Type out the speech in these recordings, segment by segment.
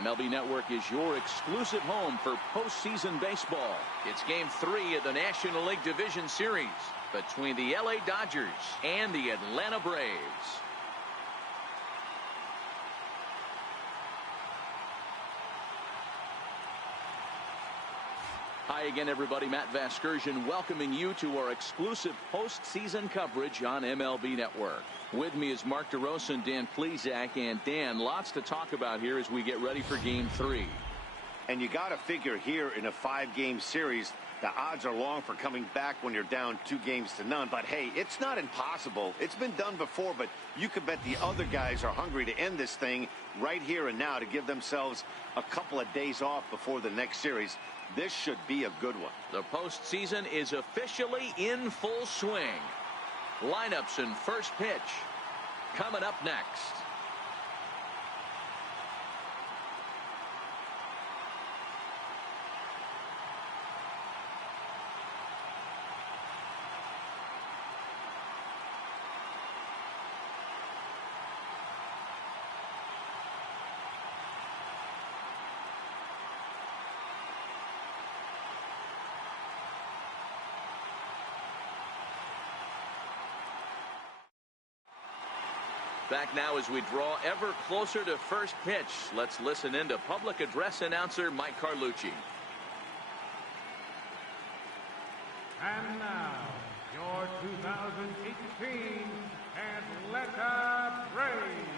MLB Network is your exclusive home for postseason baseball. It's Game 3 of the National League Division Series between the LA Dodgers and the Atlanta Braves. Hi again, everybody. Matt Vasgersian welcoming you to our exclusive postseason coverage on MLB Network. With me is Mark DeRosa and Dan Plesac. And Dan, lots to talk about here as we get ready for Game 3. And you got to figure here in a 5-game series, the odds are long for coming back when you're down 2-0. But hey, it's not impossible. It's been done before, but you could bet the other guys are hungry to end this thing right here and now to give themselves a couple of days off before the next series. This should be a good one. The postseason is officially in full swing. Lineups and first pitch coming up next. Back now as we draw ever closer to first pitch. Let's listen in to public address announcer Mike Carlucci. And now, your 2018 Atlanta Braves.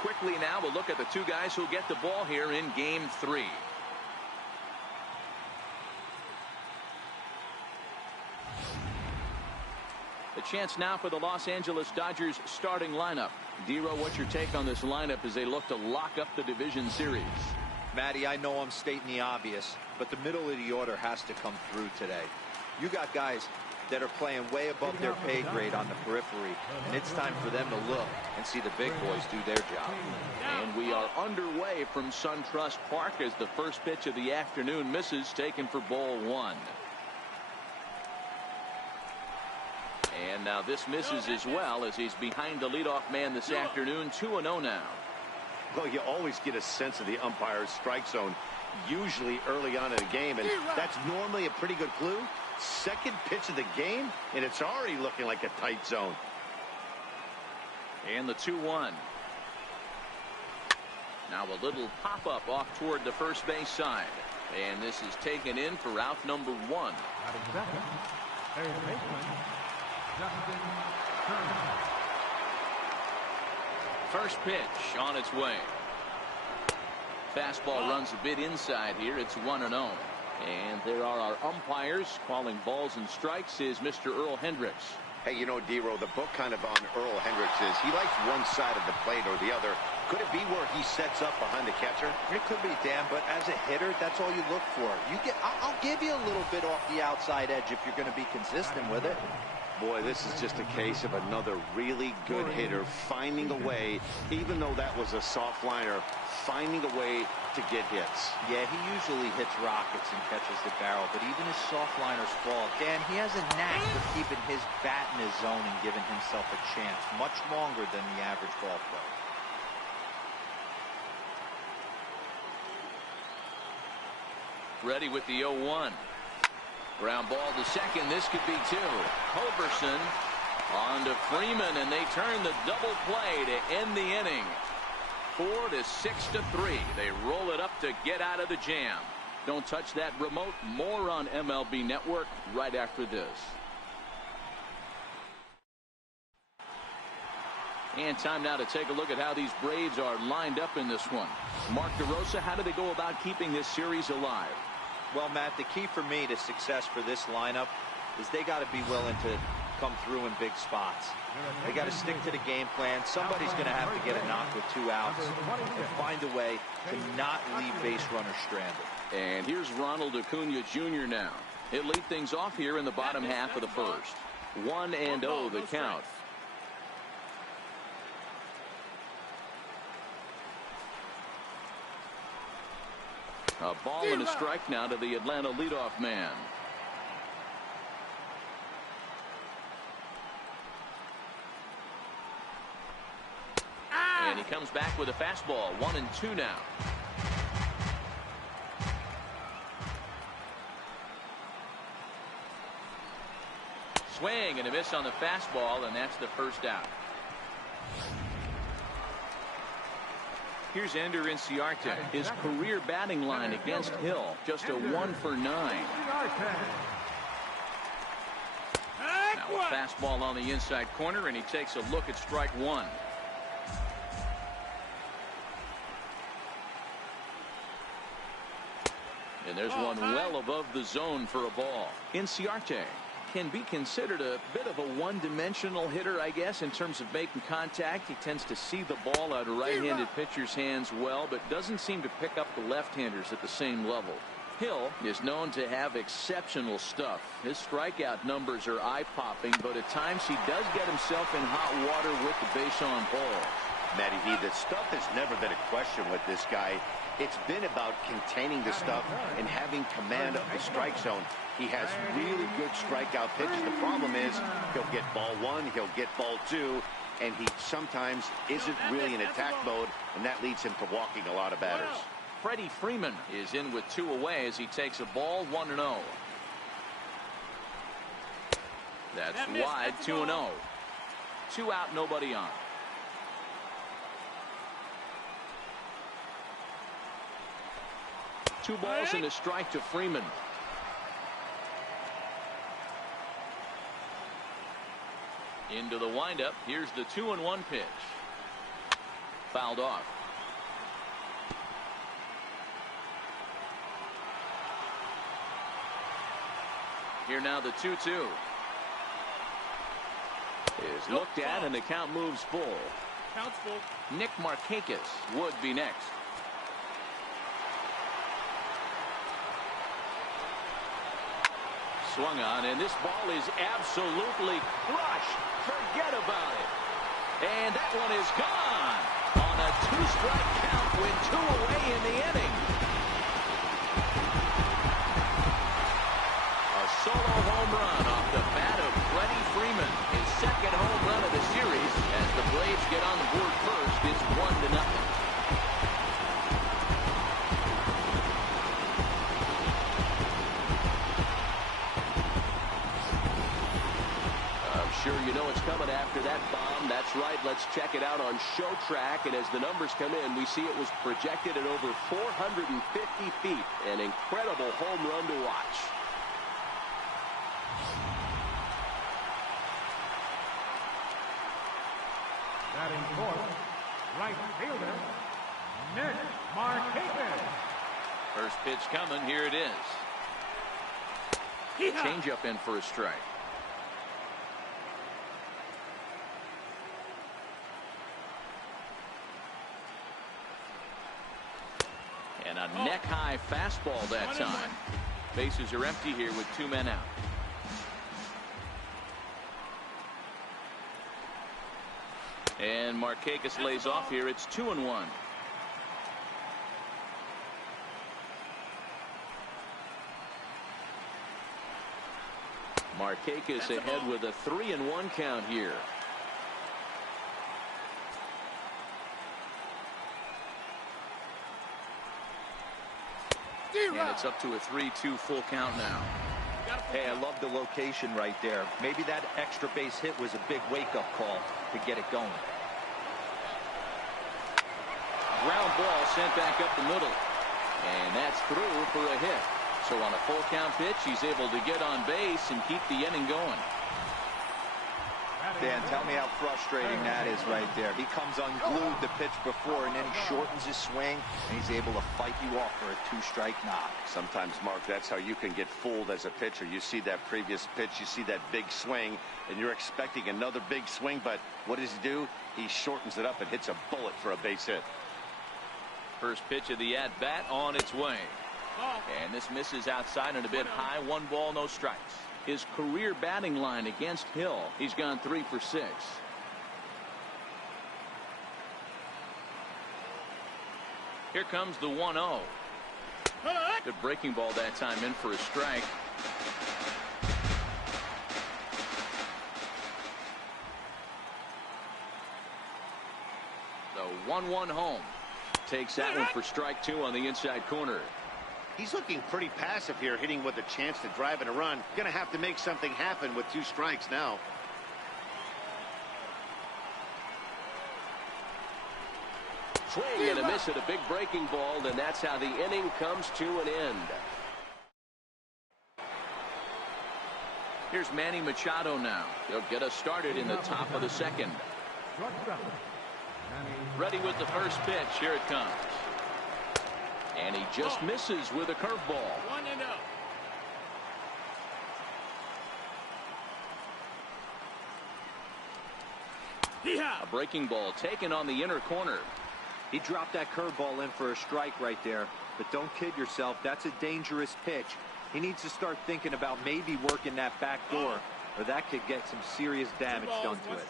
Quickly now, we'll look at the two guys who get the ball here in Game 3. The chance now for the Los Angeles Dodgers starting lineup. Dero, what's your take on this lineup as they look to lock up the division series? Matty, I know I'm stating the obvious, but the middle of the order has to come through today. You got guys that are playing way above their pay grade on the periphery, and it's time for them to look and see the big boys do their job. And we are underway from SunTrust Park as the first pitch of the afternoon misses, taken for ball 1. And now this misses as well as he's behind the leadoff man this afternoon. 2-0 now. Well, you always get a sense of the umpire's strike zone usually early on in the game, and that's normally a pretty good clue. Second pitch of the game, and it's already looking like a tight zone. And the 2-1. Now a little pop-up off toward the first base side. And this is taken in for out number 1. First pitch on its way. Fastball runs a bit inside here. It's 1-0. And there are our umpires calling balls and strikes is Mr. Earl Hendricks. Hey, you know, Dero, the book kind of on Earl Hendricks is he likes one side of the plate or the other. Could it be where he sets up behind the catcher? It could be, Dan, but as a hitter, that's all you look for. I'll give you a little bit off the outside edge if you're going to be consistent with it. Boy, this is just a case of another really good hitter finding a way, even though that was a soft liner, finding a way to get hits. Yeah, he usually hits rockets and catches the barrel, but even his soft liners fall. Dan, he has a knack for keeping his bat in his zone and giving himself a chance much longer than the average ball player. Ready with the 0-1. Ground ball to second. This could be 2. Culberson on to Freeman, and they turn the double play to end the inning. 4-6-3. They roll it up to get out of the jam. Don't touch that remote. More on MLB Network right after this. And time now to take a look at how these Braves are lined up in this one. Mark DeRosa, how do they go about keeping this series alive? Well, Matt, the key for me to success for this lineup is they got to be willing to come through in big spots. They got to stick to the game plan. Somebody's going to have to get a knock with 2 outs and find a way to not leave base runners stranded. And here's Ronald Acuna Jr. now. He'll lead things off here in the bottom half of the first. 1-0 the count. A ball and a strike now to the Atlanta leadoff man. And he comes back with a fastball. 1-2 now. Swing and a miss on the fastball, and that's the first out. Here's Ender Inciarte. His career batting line against Hill, just a 1 for 9. Now a fastball on the inside corner, and he takes a look at strike one. And there's one well above the zone for a ball. Inciarte can be considered a bit of a one-dimensional hitter, I guess, in terms of making contact. He tends to see the ball out of right-handed pitchers' hands well, but doesn't seem to pick up the left-handers at the same level. Hill is known to have exceptional stuff. His strikeout numbers are eye-popping, but at times he does get himself in hot water with the base on balls. Matty V, the stuff has never been a question with this guy. It's been about containing the stuff and having command of the strike zone. He has really good strikeout pitches. The problem is he'll get ball one, he'll get ball two, and he sometimes isn't really in attack mode, and that leads him to walking a lot of batters. Freddie Freeman is in with 2 away as he takes a ball. 1-0. That's wide. 2-0. 2 out, nobody on. Two balls and a strike to Freeman. Into the windup. Here's the 2-1 pitch. Fouled off. Here now the 2-2 is looked at, and the count moves full. Count's full. Nick Markakis would be next. Swung on, and this ball is absolutely crushed. Forget about it. And that one is gone on a 2-strike count with 2 away in the inning. A solo home run off the bat of Freddie Freeman. His second home run of the series as the Braves get on the board first. It's 1-0. Sure, you know it's coming after that bomb. That's right. Let's check it out on Show Track. And as the numbers come in, we see it was projected at over 450 feet. An incredible home run to watch. Batting fourth, right fielder, Nick Markakis. First pitch coming. Here it is. Changeup in for a strike. And a neck-high fastball that time. Bases are empty here with 2 men out. And Markakis lays off here. It's 2-1. Markakis ahead with a 3-1 count here. And it's up to a 3-2 full count now. Hey, I love the location right there. Maybe that extra base hit was a big wake-up call to get it going. Ground ball sent back up the middle. And that's through for a hit. So on a full count pitch, he's able to get on base and keep the inning going. Dan, tell me how frustrating that is right there. He comes unglued the pitch before, and then he shortens his swing, and he's able to fight you off for a 2-strike knock. Sometimes, Mark, that's how you can get fooled as a pitcher. You see that previous pitch, you see that big swing, and you're expecting another big swing, but what does he do? He shortens it up and hits a bullet for a base hit. First pitch of the at-bat on its way. And this misses outside and a bit high. 1 ball, no strikes. His career batting line against Hill, he's gone 3 for 6. Here comes the 1-0. Good breaking ball that time, in for a strike. The 1-1 home. Takes that one for strike 2 on the inside corner. He's looking pretty passive here, hitting with a chance to drive and a run. Gonna have to make something happen with 2 strikes now. Swing and a miss at a big breaking ball, and that's how the inning comes to an end. Here's Manny Machado now. They'll get us started in the top of the second. Ready with the first pitch. Here it comes. And he just misses with a curveball. 1-0. A breaking ball taken on the inner corner. He dropped that curveball in for a strike right there. But don't kid yourself, that's a dangerous pitch. He needs to start thinking about maybe working that back door, or that could get some serious damage done to it.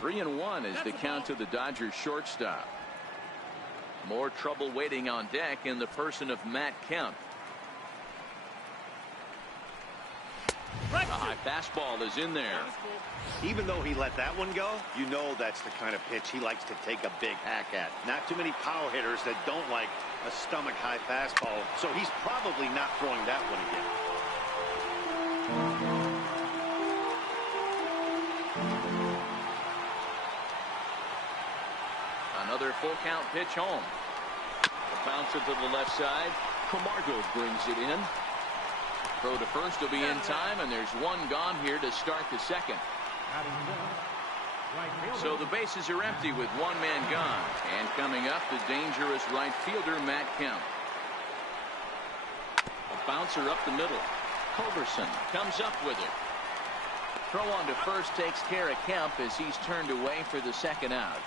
3-1 is the count to the Dodgers shortstop. More trouble waiting on deck in the person of Matt Kemp. A high fastball is in there. Even though he let that one go, you know that's the kind of pitch he likes to take a big hack at. Not too many power hitters that don't like a stomach high fastball, so he's probably not throwing that one again. Another full count pitch home. A bouncer to the left side. Camargo brings it in. Throw to first will be in time, and there's one gone here to start the second. So the bases are empty with one man gone. And coming up, the dangerous right fielder, Matt Kemp. A bouncer up the middle. Culberson comes up with it. Throw on to first takes care of Kemp as he's turned away for the second out.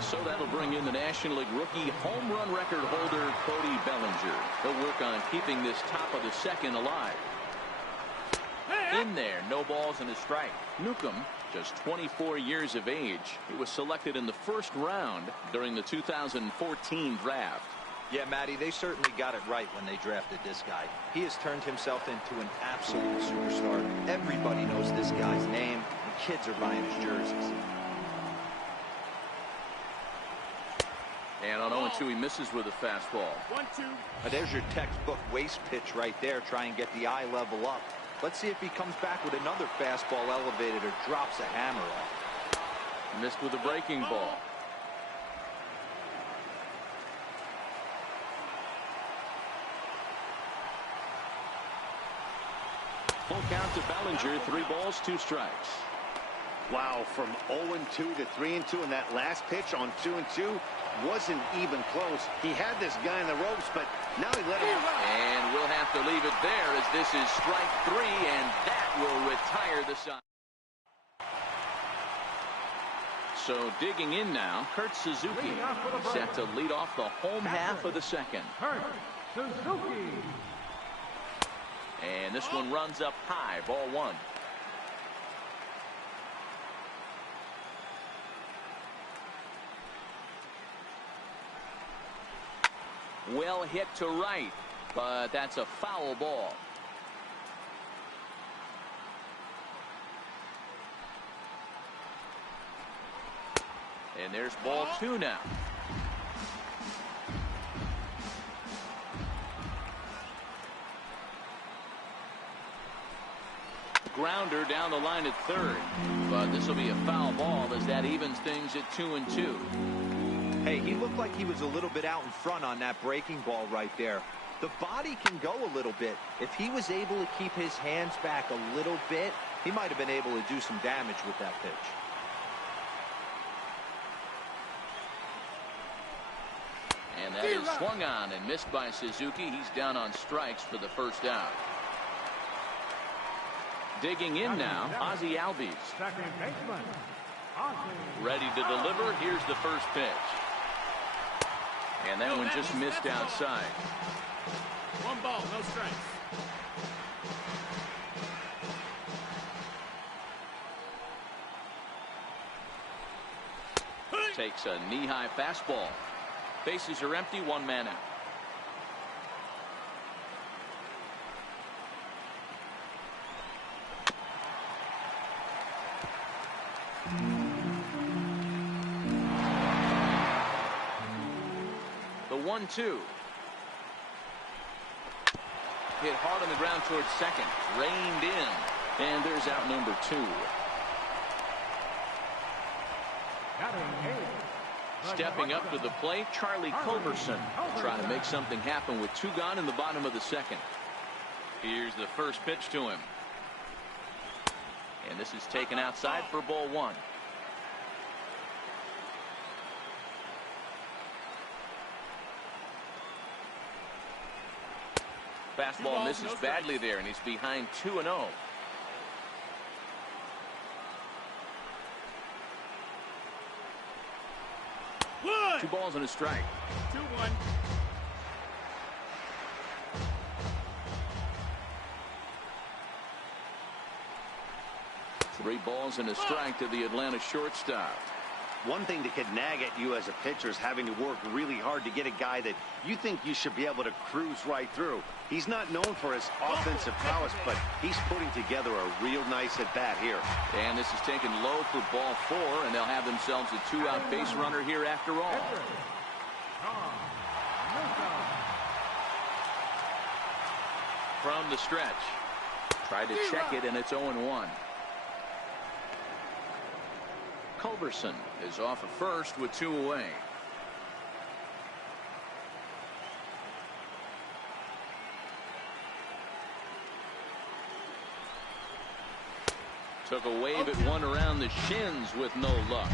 So that'll bring in the National League rookie home run record holder, Cody Bellinger. He'll work on keeping this top of the second alive. In there, no balls and a strike. Newcomb, just 24 years of age. He was selected in the first round during the 2014 draft. Yeah, Matty, they certainly got it right when they drafted this guy. He has turned himself into an absolute superstar. Everybody knows this guy's name, and kids are buying his jerseys. And on 0-2, he misses with a fastball. 1-2. There's your textbook waste pitch right there. Try and get the eye level up. Let's see if he comes back with another fastball elevated or drops a hammer off. Missed with a breaking ball. Full count to Bellinger. 3 balls, 2 strikes. Wow, from 0-2 to 3-2, and that last pitch on 2-2 wasn't even close. He had this guy in the ropes, but now he let him. And we'll have to leave it there as this is strike 3, and that will retire the side. So digging in now, Kurt Suzuki set to lead off the home half of the second. Kurt Suzuki. And this one runs up high, ball 1. Well hit to right, but that's a foul ball. And there's ball 2 now. Grounder down the line at third, but this will be a foul ball as that evens things at 2-2. Hey, he looked like he was a little bit out in front on that breaking ball right there. The body can go a little bit. If he was able to keep his hands back a little bit, he might have been able to do some damage with that pitch. And that is swung on and missed by Suzuki. He's down on strikes for the first out. Digging in now, Ozzie Albies. Second baseman, Ozzie. Ready to deliver. Here's the first pitch. And that one just missed outside. 1 ball, no strikes. Takes a knee-high fastball. Bases are empty, 1 man out. The 1-2. Hit hard on the ground towards second. Reined in. And there's out number 2. Stepping up to the plate, Charlie Culberson, trying to make something happen with 2 gone in the bottom of the second. Here's the first pitch to him. And this is taken outside for ball 1. Fastball misses badly there, and he's behind 2-0. 2 balls and a strike. 2-1. 3 balls and a strike to the Atlanta shortstop. One thing that could nag at you as a pitcher is having to work really hard to get a guy that you think you should be able to cruise right through. He's not known for his offensive prowess, but he's putting together a real nice at-bat here. And this is taken low for ball 4, and they'll have themselves a 2-out base runner here after all. From the stretch. Tried to check it, and it's 0-1. Culberson is off of first with 2 away. Took a wave at one around the shins with no luck.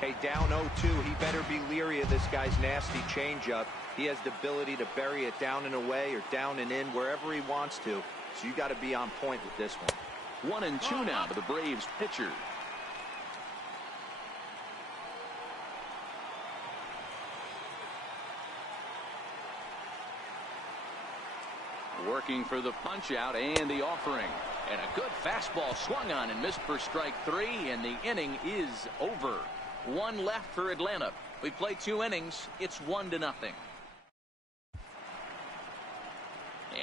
Hey, down 0-2. He better be leery of this guy's nasty changeup. He has the ability to bury it down and away or down and in wherever he wants to. So you got to be on point with this one. 1-2 now to the Braves pitcher. Working for the punch out and the offering. And a good fastball swung on and missed for strike 3, and the inning is over. 1 left for Atlanta. We play 2 innings. It's 1-0.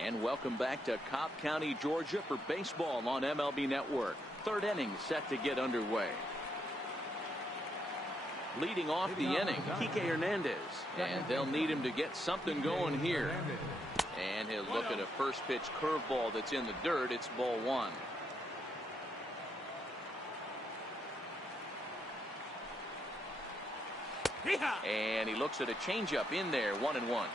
And welcome back to Cobb County, Georgia for baseball on MLB Network. 3rd inning set to get underway. Leading off the inning, Kike Hernandez. And they'll need him to get something going here. And he'll look at a first pitch curveball that's in the dirt. It's ball 1. And he looks at a changeup in there, 1-1.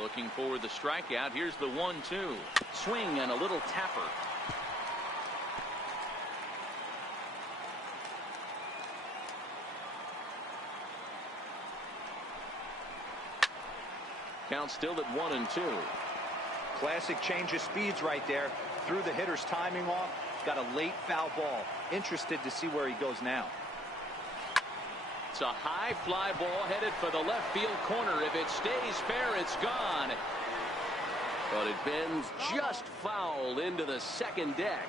Looking for the strikeout. Here's the 1-2. Swing and a little tapper. Count still at 1-2. Classic change of speeds right there. Threw the hitter's timing off. Got a late foul ball. Interested to see where he goes now. It's a high fly ball headed for the left field corner. If it stays fair, it's gone. But it bends just foul into the second deck.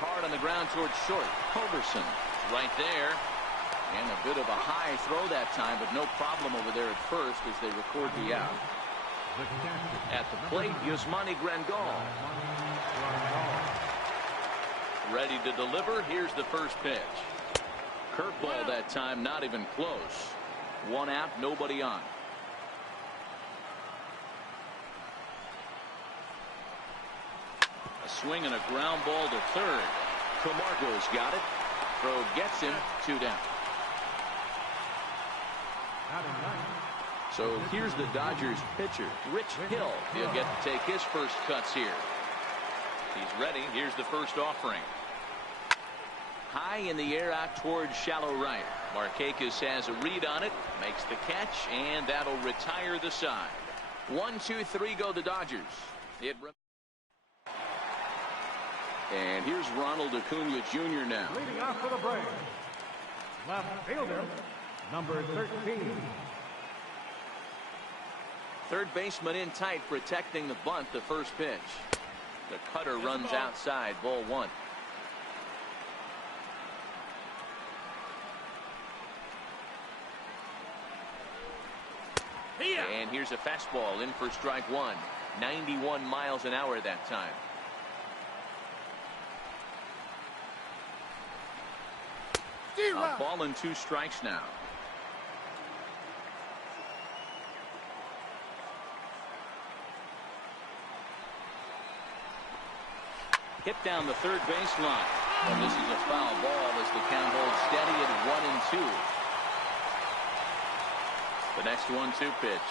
Hard on the ground towards short. Culberson right there. And a bit of a high throw that time, but no problem over there at first as they record the out. At the plate, Yusmani Grandal. Ready to deliver. Here's the first pitch. Curveball that time, not even close. 1 out, nobody on. A swing and a ground ball to third. Camargo's got it. Throw gets him. 2 down. So here's the Dodgers pitcher, Rich Hill. He'll get to take his first cuts here. He's ready. Here's the first offering. High in the air out towards shallow right. Markakis has a read on it, makes the catch, and that'll retire the side. 1, 2, 3 go the Dodgers. And here's Ronald Acuna Jr. now. Leading off for the Braves, left fielder, number 13. Third baseman in tight, protecting the bunt. The first pitch. The cutter runs outside. Ball one. And here's a fastball in for strike one. 91 miles an hour that time. A ball and 2 strikes now. Hit down the third baseline. And this is a foul ball as the count holds steady at 1-2. The next 1-2 pitch.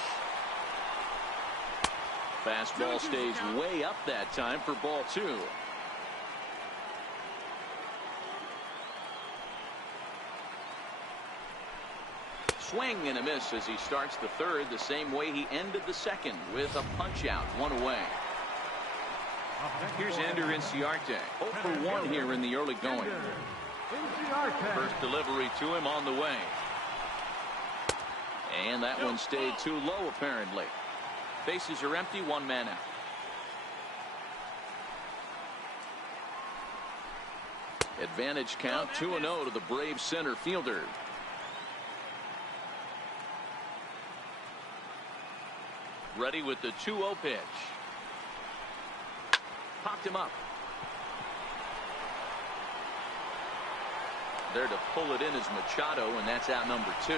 Fastball stays way up that time for ball 2. Swing and a miss as he starts the third the same way he ended the second, with a punch out, 1 away. Here's Ender Inciarte, 0 for 1 here in the early going. First delivery to him on the way. And that one stayed too low apparently. Bases are empty, 1 man out. Advantage count, 2-0 to the Braves center fielder. Ready with the 2-0 pitch. Popped him up. There to pull it in is Machado, and that's out number 2.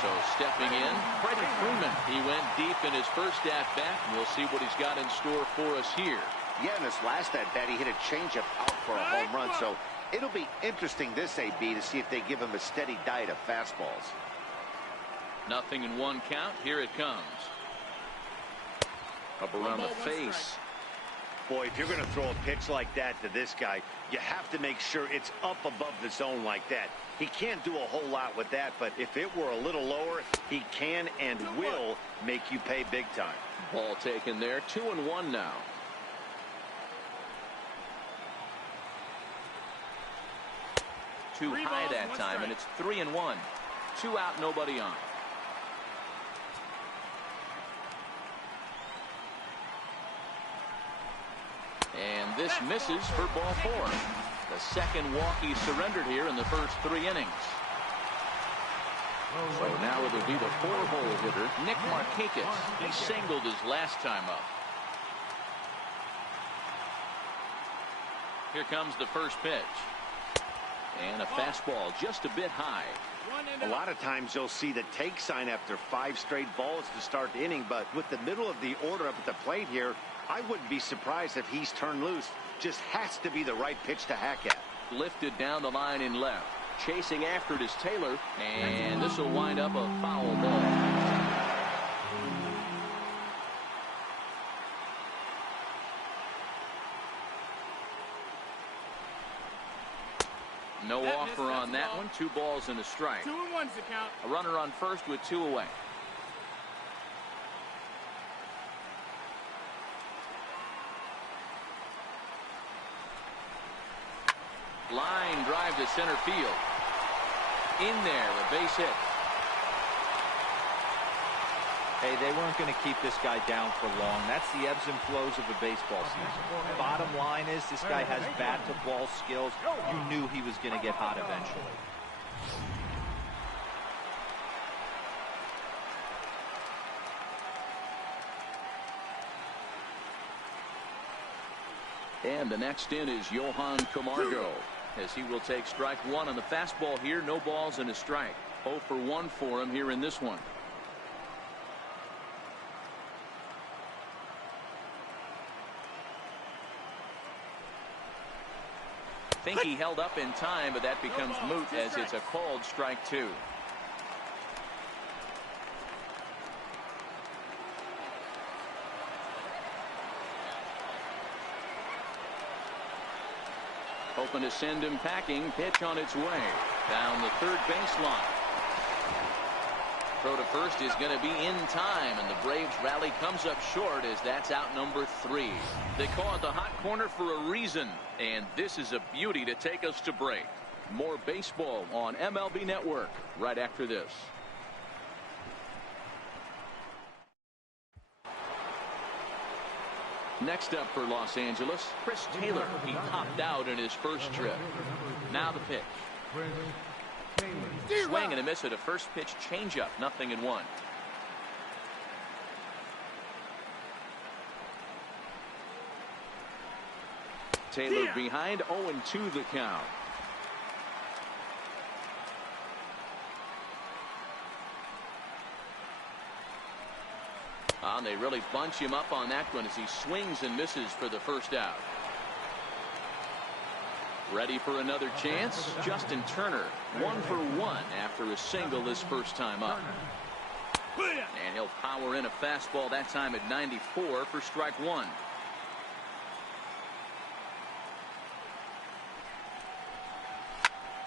So stepping in, Freddie Freeman. He went deep in his first at-bat. We'll see what he's got in store for us here. Yeah, in this last at-bat, he hit a changeup out for a home run. So it'll be interesting this AB to see if they give him a steady diet of fastballs. Nothing in 1 count. Here it comes. Up around the face. Boy, if you're going to throw a pitch like that to this guy, you have to make sure it's up above the zone like that. He can't do a whole lot with that, but if it were a little lower, he can and will make you pay big time. Ball taken there. 2-1 now. Too high that time, and it's 3-1. 2 out, nobody on. And this misses for ball 4. The second walk he surrendered here in the first 3 innings. So now it'll be the 4-hole hitter, Nick Markakis. He singled his last time up. Here comes the first pitch. And a fastball just a bit high. A lot of times you'll see the take sign after 5 straight balls to start the inning, but with the middle of the order up at the plate here, I wouldn't be surprised if he's turned loose. Just has to be the right pitch to hack at. Lifted down the line in left. Chasing after it is Taylor, and this will wind up a foul ball. No offer on that one. 2 balls and a strike. 2-1's the count. A runner on first with 2 away. Line drive to center field. In there, a base hit. Hey, they weren't going to keep this guy down for long. That's the ebbs and flows of a baseball season. Bottom line is this guy has bat-to-ball skills. You knew he was going to get hot eventually. And the next in is Johan Camargo, as he will take strike 1 on the fastball here. No balls and a strike. 0 for 1 for him here in this one. Think he held up in time, but that becomes moot as it's a called strike 2. Hoping to send him packing. Pitch on its way down the third baseline. Throw to first is going to be in time, and the Braves rally comes up short as that's out number 3. They call it the hot corner for a reason, and this is a beauty to take us to break. More baseball on MLB Network right after this. Next up for Los Angeles, Chris Taylor. He popped out in his first trip. Now the pitch. Swing and a miss at a first pitch changeup. 0-1. Taylor behind, 0-2 the count. And they really bunch him up on that one as he swings and misses for the first out. Ready for another chance? Justin Turner, 1 for 1 after a single his first time up. And he'll power in a fastball that time at 94 for strike 1.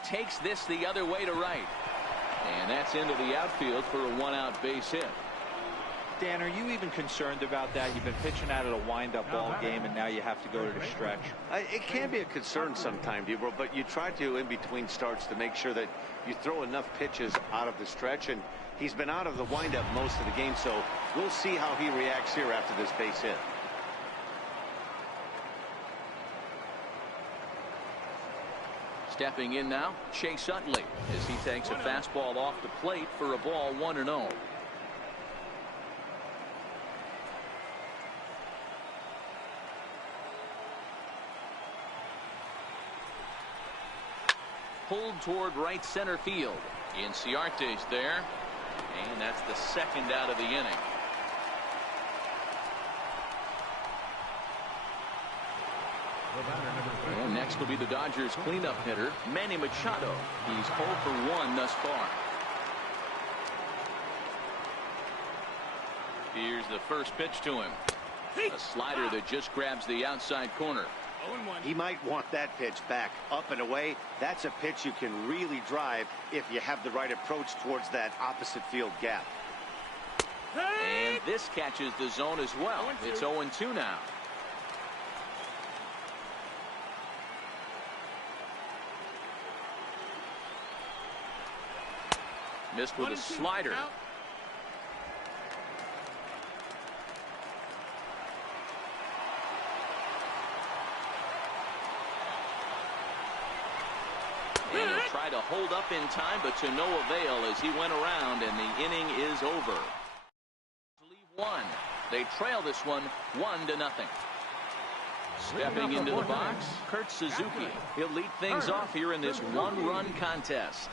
Takes this the other way to right. And that's into the outfield for a 1-out base hit. Dan, are you even concerned about that? You've been pitching out of a wind-up ball game, and now you have to go to the stretch. It can be a concern sometimes, Debro, but you try to, in between starts, to make sure that you throw enough pitches out of the stretch, and he's been out of the wind-up most of the game, so we'll see how he reacts here after this base hit. Stepping in now, Chase Utley, as he takes a fastball off the plate for a ball 1-0. Pulled toward right center field. Inciarte's there, and that's the second out of the inning. And next will be the Dodgers cleanup hitter, Manny Machado. He's 0 for 1 thus far. Here's the first pitch to him. A slider that just grabs the outside corner. He might want that pitch back up and away. That's a pitch you can really drive if you have the right approach towards that opposite field gap. And this catches the zone as well. It's 0-2 now. Missed with a slider. And he'll try to hold up in time, but to no avail as he went around, and the inning is over. Leave one. They trail this one 1-0. Stepping into the box, Kurt Suzuki. He'll lead things off here in this one-run contest.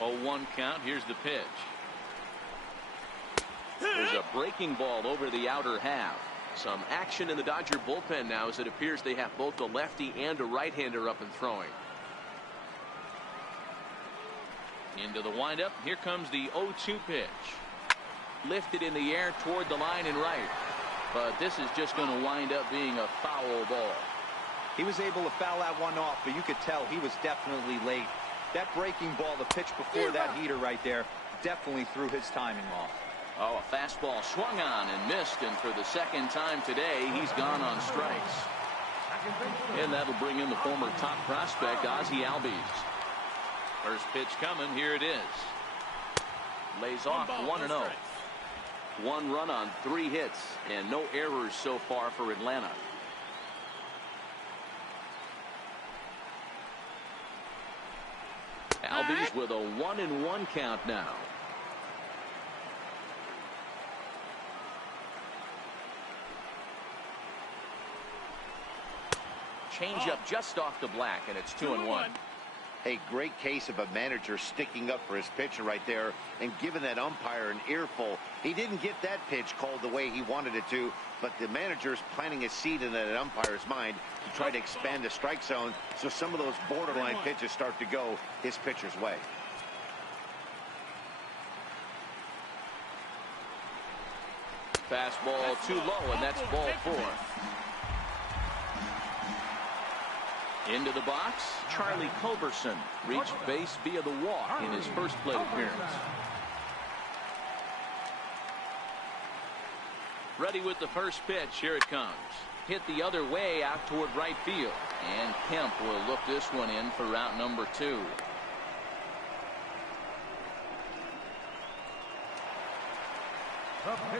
Oh, 1 count. Here's the pitch. There's a breaking ball over the outer half. Some action in the Dodger bullpen now, as it appears they have both a lefty and a right-hander up and throwing. Into the windup. Here comes the 0-2 pitch. Lifted in the air toward the line and right. But this is just going to wind up being a foul ball. He was able to foul that one off, but you could tell he was definitely late. That breaking ball, the pitch before that heater right there, definitely threw his timing off. Oh, a fastball swung on and missed, and for the second time today, he's gone on strikes. And that'll bring in the former top prospect, Ozzie Albies. First pitch coming. Here it is. Lays off 1-0. 1 run on 3 hits, and no errors so far for Atlanta. Albies with a 1-1 count now. Change up just off the black, and it's 2-1. A great case of a manager sticking up for his pitcher right there and giving that umpire an earful. He didn't get that pitch called the way he wanted it to, but the manager's planting a seed in that umpire's mind to try to expand the strike zone so some of those borderline pitches start to go his pitcher's way. Fastball too low, and that's ball 4. Into the box, Charlie Culberson reached base via the walk in his first plate appearance. Ready with the first pitch. Here it comes. Hit the other way out toward right field. And Kemp will look this one in for route number 2.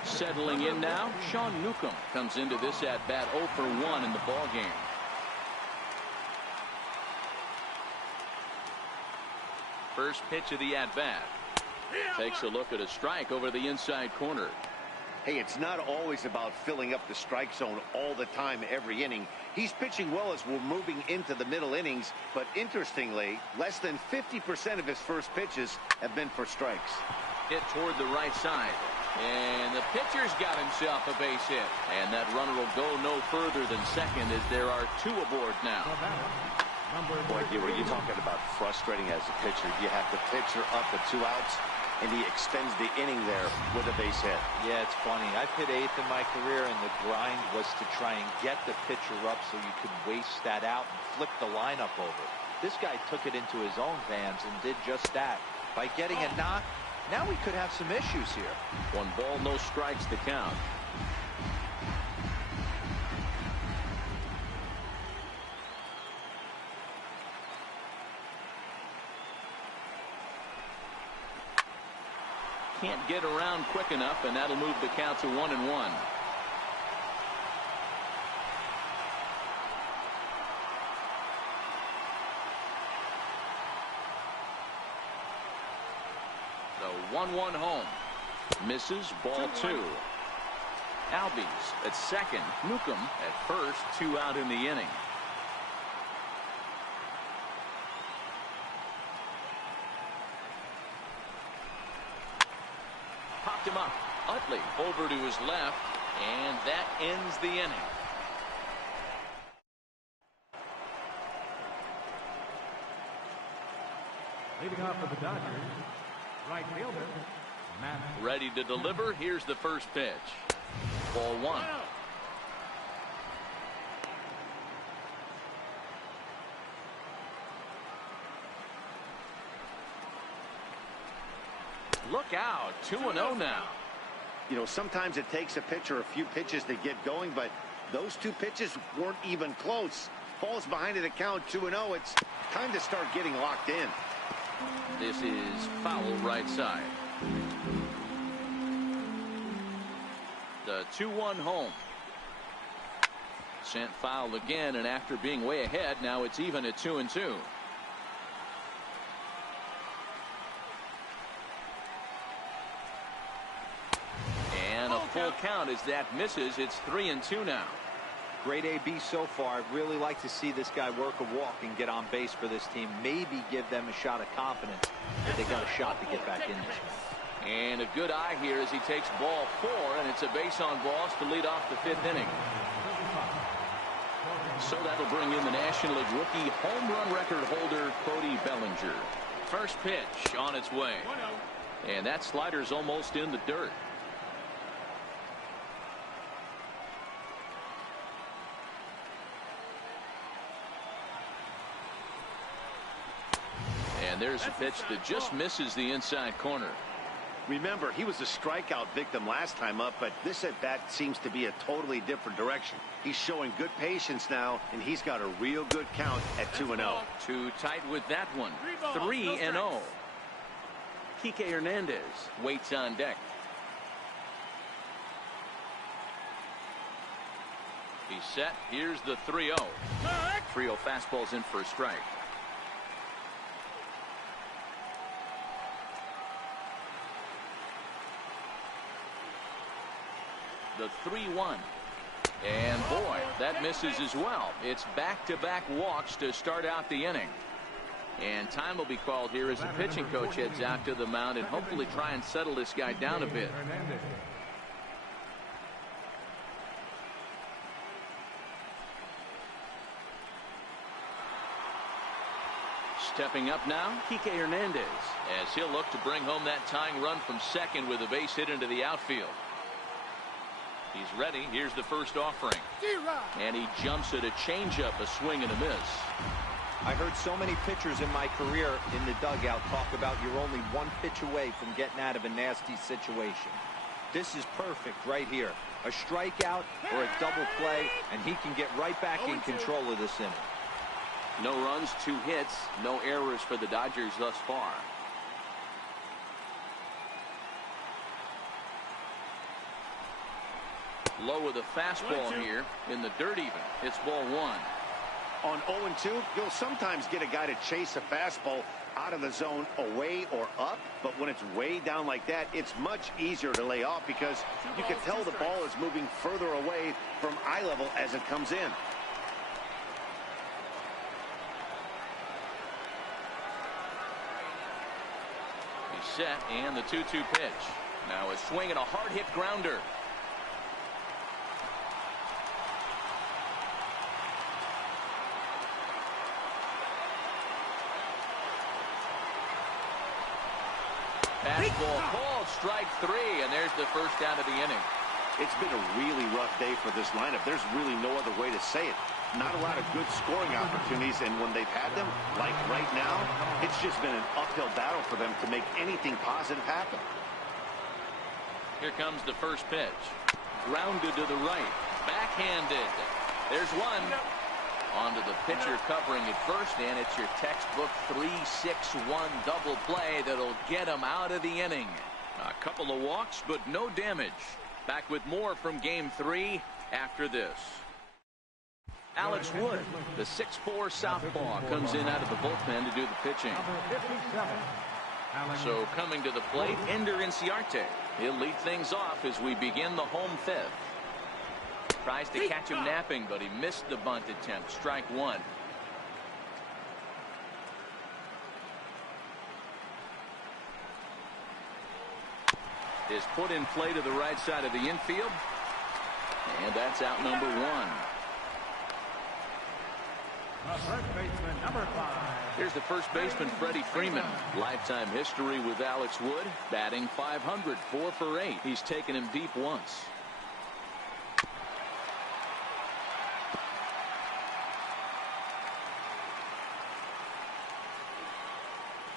Settling in now, Sean Newcomb comes into this at bat 0 for 1 in the ball game. First pitch of the at bat. Takes a look at a strike over the inside corner. Hey, it's not always about filling up the strike zone all the time every inning. He's pitching well as we're moving into the middle innings, but interestingly, less than 50% of his first pitches have been for strikes. Hit toward the right side. And the pitcher's got himself a base hit. And that runner will go no further than second as there are 2 aboard now. Boy, when you're talking about frustrating as a pitcher, you have the pitcher up with 2 outs, and he extends the inning there with a base hit. Yeah, it's funny. I've hit 8th in my career, and the grind was to try and get the pitcher up so you could waste that out and flip the lineup over. This guy took it into his own hands and did just that. By getting a knock, now we could have some issues here. 1 ball, no strikes to count. Can't get around quick enough, and that'll move the count to 1-1. The 1-1 home. Misses, ball 2. Albies at second. Newcomb at first. 2 out in the inning. Popped him up. Utley over to his left, and that ends the inning. Leading off for the Dodgers, right fielder, Matt. Ready to deliver. Here's the first pitch. Ball 1. Look out. 2-0 now. You know, sometimes it takes a pitcher a few pitches to get going, but those 2 pitches weren't even close. Falls behind in the count 2-0. It's time to start getting locked in. This is foul right side. The 2-1 home. Sent foul again, and after being way ahead, now it's even at 2-2. And a full count as that misses. It's 3-2 now. Great AB so far. I'd really like to see this guy work a walk and get on base for this team. Maybe give them a shot of confidence that they got a shot to get back in this. And a good eye here as he takes ball 4, and it's a base on balls to lead off the 5th inning. So that'll bring in the National League rookie home run record holder Cody Bellinger. First pitch on its way. And that slider's almost in the dirt. And there's a pitch that just misses the inside corner. Remember, he was a strikeout victim last time up, but this at bat seems to be a totally different direction. He's showing good patience now, and he's got a real good count at 2-0. Too tight with that one. 3-0. Kike Hernandez waits on deck. He's set. Here's the 3-0. 3-0 fastball's in for a strike. The 3-1. And boy, that misses as well. It's back-to-back walks to start out the inning. And time will be called here as the pitching coach heads out to the mound and hopefully try and settle this guy down a bit. Stepping up now, Kike Hernandez, as he'll look to bring home that tying run from second with a base hit into the outfield. He's ready. Here's the first offering. And he jumps at a changeup, a swing and a miss. I heard so many pitchers in my career in the dugout talk about you're only 1 pitch away from getting out of a nasty situation. This is perfect right here. A strikeout or a double play, and he can get right back in control of this inning. No runs, 2 hits, no errors for the Dodgers thus far. Low with a fastball here in the dirt even. It's ball one. On 0-2, you'll sometimes get a guy to chase a fastball out of the zone away or up, but when it's way down like that, it's much easier to lay off because you can tell the ball is moving further away from eye level as it comes in. He's set, and the 2-2 pitch. Now a swing and a hard hit grounder. Fastball called, strike three, and there's the first out of the inning. It's been a really rough day for this lineup. There's really no other way to say it. Not a lot of good scoring opportunities, and when they've had them, like right now, it's just been an uphill battle for them to make anything positive happen. Here comes the first pitch. Grounded to the right. Backhanded. There's one. On to the pitcher covering at first, and it's your textbook 3-6-1 double play that'll get him out of the inning. A couple of walks, but no damage. Back with more from Game 3 after this. Alex Wood, the 6'4" southpaw, comes in out of the bullpen to do the pitching. So coming to the plate, Ender Inciarte. He'll lead things off as we begin the home fifth. Tries to catch him napping, but he missed the bunt attempt. Strike one. Is put in play to the right side of the infield. And that's out number one. The first baseman, number 5. Here's the first baseman, Freddie Freeman. Lifetime history with Alex Wood. Batting .500, 4 for 8. He's taken him deep once.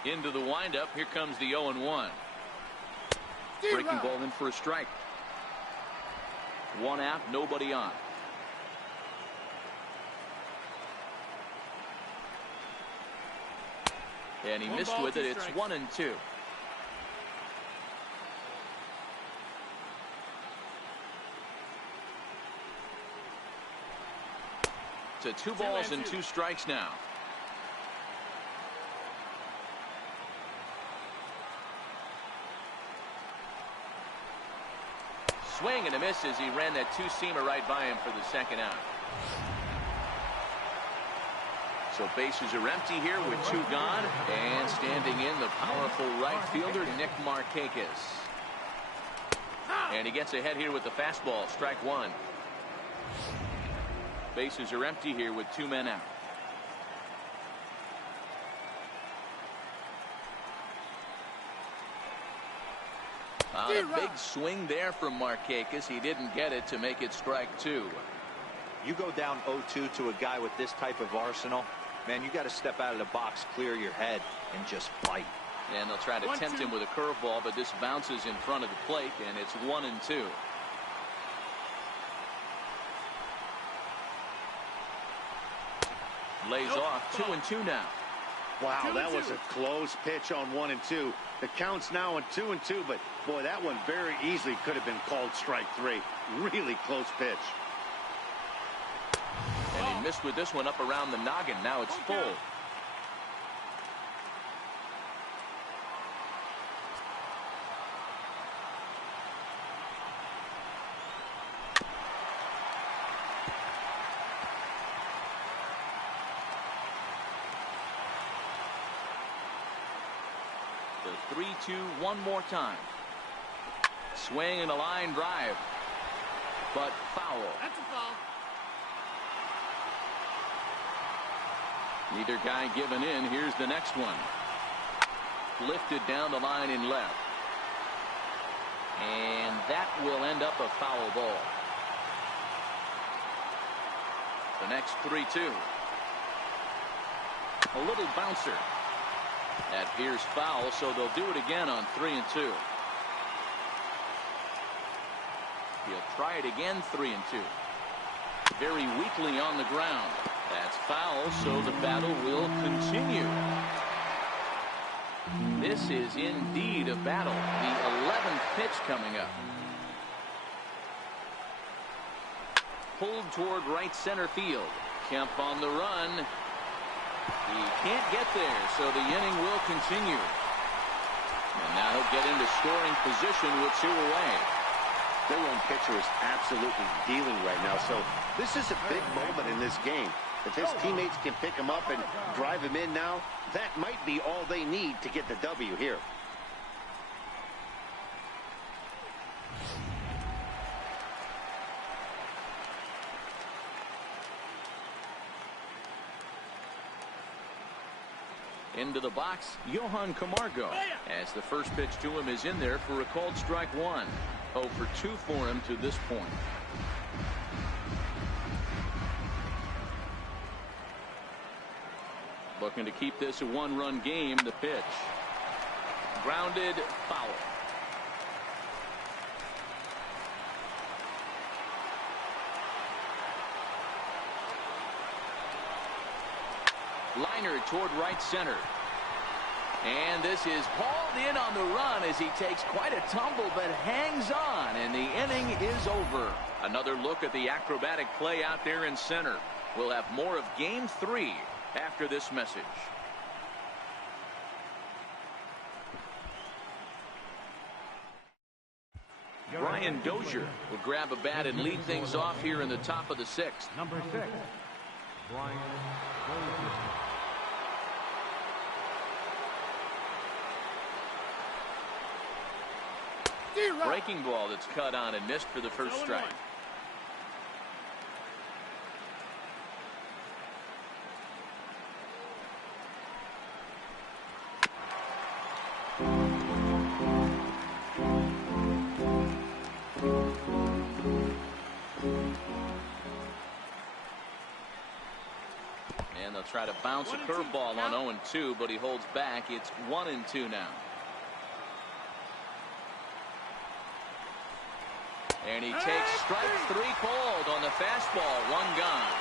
Into the windup. Here comes the 0-1. Breaking ball in for a strike. One out, nobody on. And he missed with it. It's 1-2. To 2 balls and 2 strikes now. Swing and a miss as he ran that 2-seamer right by him for the second out. So bases are empty here with 2 gone, and standing in the powerful right fielder Nick Markakis. And he gets ahead here with the fastball. Strike one. Bases are empty here with 2 men out. A big swing there from Markakis. He didn't get it to make it strike 2. You go down 0-2 to a guy with this type of arsenal, man, you got to step out of the box, clear your head, and just fight. And they'll try to tempt him with a curveball, but this bounces in front of the plate, and it's 1-2. Lays off 2-2 now. Wow, that was a close pitch on 1-2. The count's now on 2-2, but boy, that one very easily could have been called strike 3. Really close pitch. And he missed with this one up around the noggin. Now it's full. The 3-2 one more time. Swing and a line drive. But foul. That's a foul. Neither guy giving in. Here's the next one. Lifted down the line in left. And that will end up a foul ball. The next 3-2. A little bouncer. That appears foul, so they'll do it again on 3-2. He'll try it again, 3-2. Very weakly on the ground. That's foul, so the battle will continue. This is indeed a battle. The 11th pitch coming up. pulled toward right center field. Kemp on the run. He can't get there, so the inning will continue. And now he'll get into scoring position with 2 away. Their one pitcher is absolutely dealing right now, so this is a big moment in this game. If his teammates can pick him up and drive him in now, that might be all they need to get the W here. Into the box, Johan Camargo, as the first pitch to him is in there for a called strike 1. 0 for 2 for him to this point. Looking to keep this a 1-run game. The pitch. Grounded, foul. Liner toward right center. And this is hauled in on the run as he takes quite a tumble but hangs on, and the inning is over. Another look at the acrobatic play out there in center. We'll have more of Game 3 after this message. Brian Dozier will grab a bat and lead things off here in the top of the 6th. Number 6, Brian Dozier. Breaking ball that's cut on and missed for the first strike. And they'll try to bounce a curveball on 0-2, but he holds back. It's 1-2 now. And he takes strike 3 called on the fastball. 1 gone.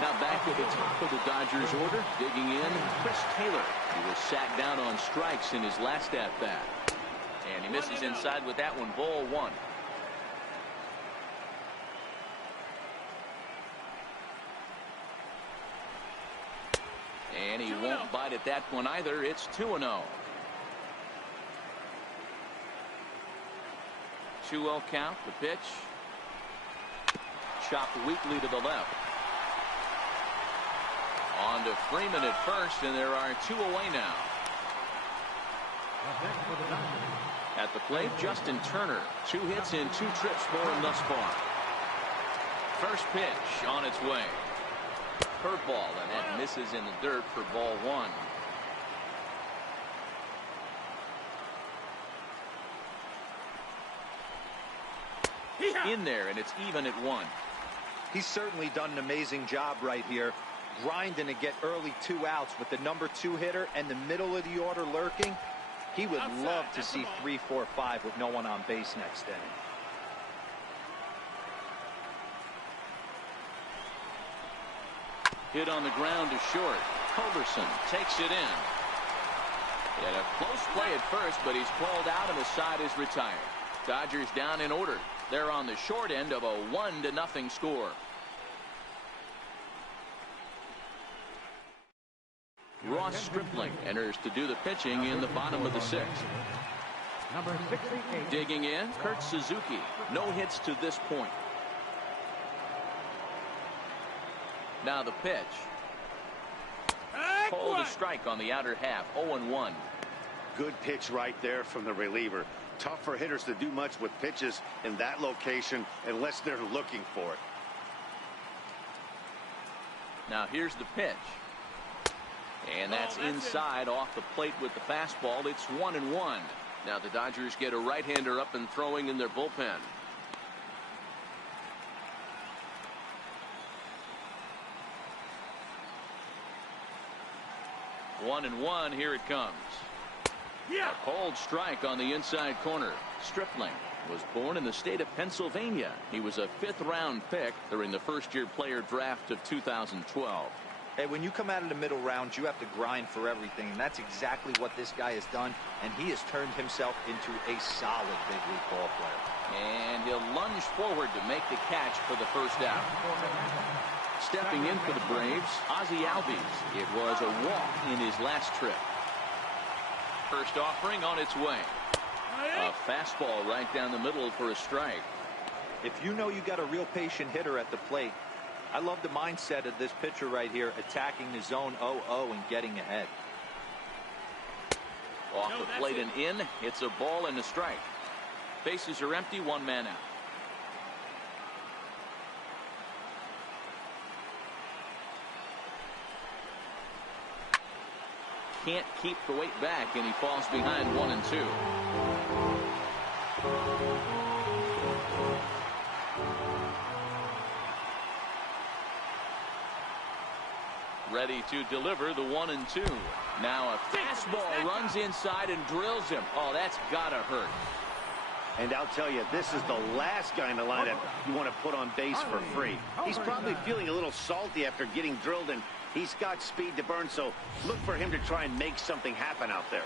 Now back to the top of the Dodgers order. Digging in, Chris Taylor. He was sacked down on strikes in his last at-bat. And he misses inside with that one. Ball 1. And he won't bite at that one either. It's 2-0. 2-0 count. The pitch. Chopped weakly to the left. On to Freeman at first, and there are 2 away now. At the plate, Justin Turner. 2 hits and 2 trips for him thus far. First pitch on its way. Curveball, and that misses in the dirt for ball 1. In there, and it's even at 1. He's certainly done an amazing job right here, grinding to get early 2 outs with the number 2 hitter and the middle of the order lurking. He would love to see 3, 4, 5 with no one on base next inning. Hit on the ground to short. Culberson takes it in. And a close play at first, but he's called out and the side is retired. Dodgers down in order. They're on the short end of a 1-0 score. Ross Stripling enters to do the pitching in the bottom of the 6th. Number 68. Digging in, Kurt Suzuki. No hits to this point. Now the pitch. Called a strike on the outer half. 0-1. Good pitch right there from the reliever. Tough for hitters to do much with pitches in that location unless they're looking for it. Now here's the pitch. And that's inside off the plate with the fastball. It's 1-1. Now the Dodgers get a right-hander up and throwing in their bullpen. One and one, here it comes. A cold strike on the inside corner. Stripling was born in the state of Pennsylvania. He was a 5th-round pick during the first-year player draft of 2012. Hey, when you come out of the middle rounds, you have to grind for everything, and that's exactly what this guy has done, and he has turned himself into a solid big league ball player. And he'll lunge forward to make the catch for the first out. Stepping in for the Braves, Ozzie Albies. It was a walk in his last trip. First offering on its way. A fastball right down the middle for a strike. If you know you got a real patient hitter at the plate, I love the mindset of this pitcher right here, attacking the zone 0-0 and getting ahead. Off the plate and in. It's a ball and a strike. Bases are empty, one man out. Can't keep the weight back, and he falls behind 1-2. Ready to deliver the 1-2. Now a fastball runs inside and drills him. Oh, that's gotta hurt. And I'll tell you, this is the last guy in the lineup you want to put on base for free. He's probably feeling a little salty after getting drilled, and he's got speed to burn, so look for him to try and make something happen out there.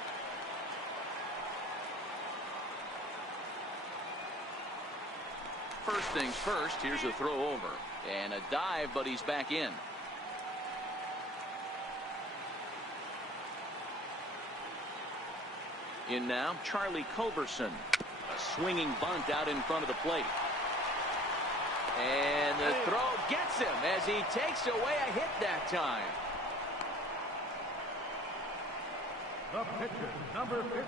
First things first, here's a throw over. And a dive, but he's back in. In now, Charlie Culberson. A swinging bunt out in front of the plate. And the throw gets him as he takes away a hit that time. The pitcher, number 15.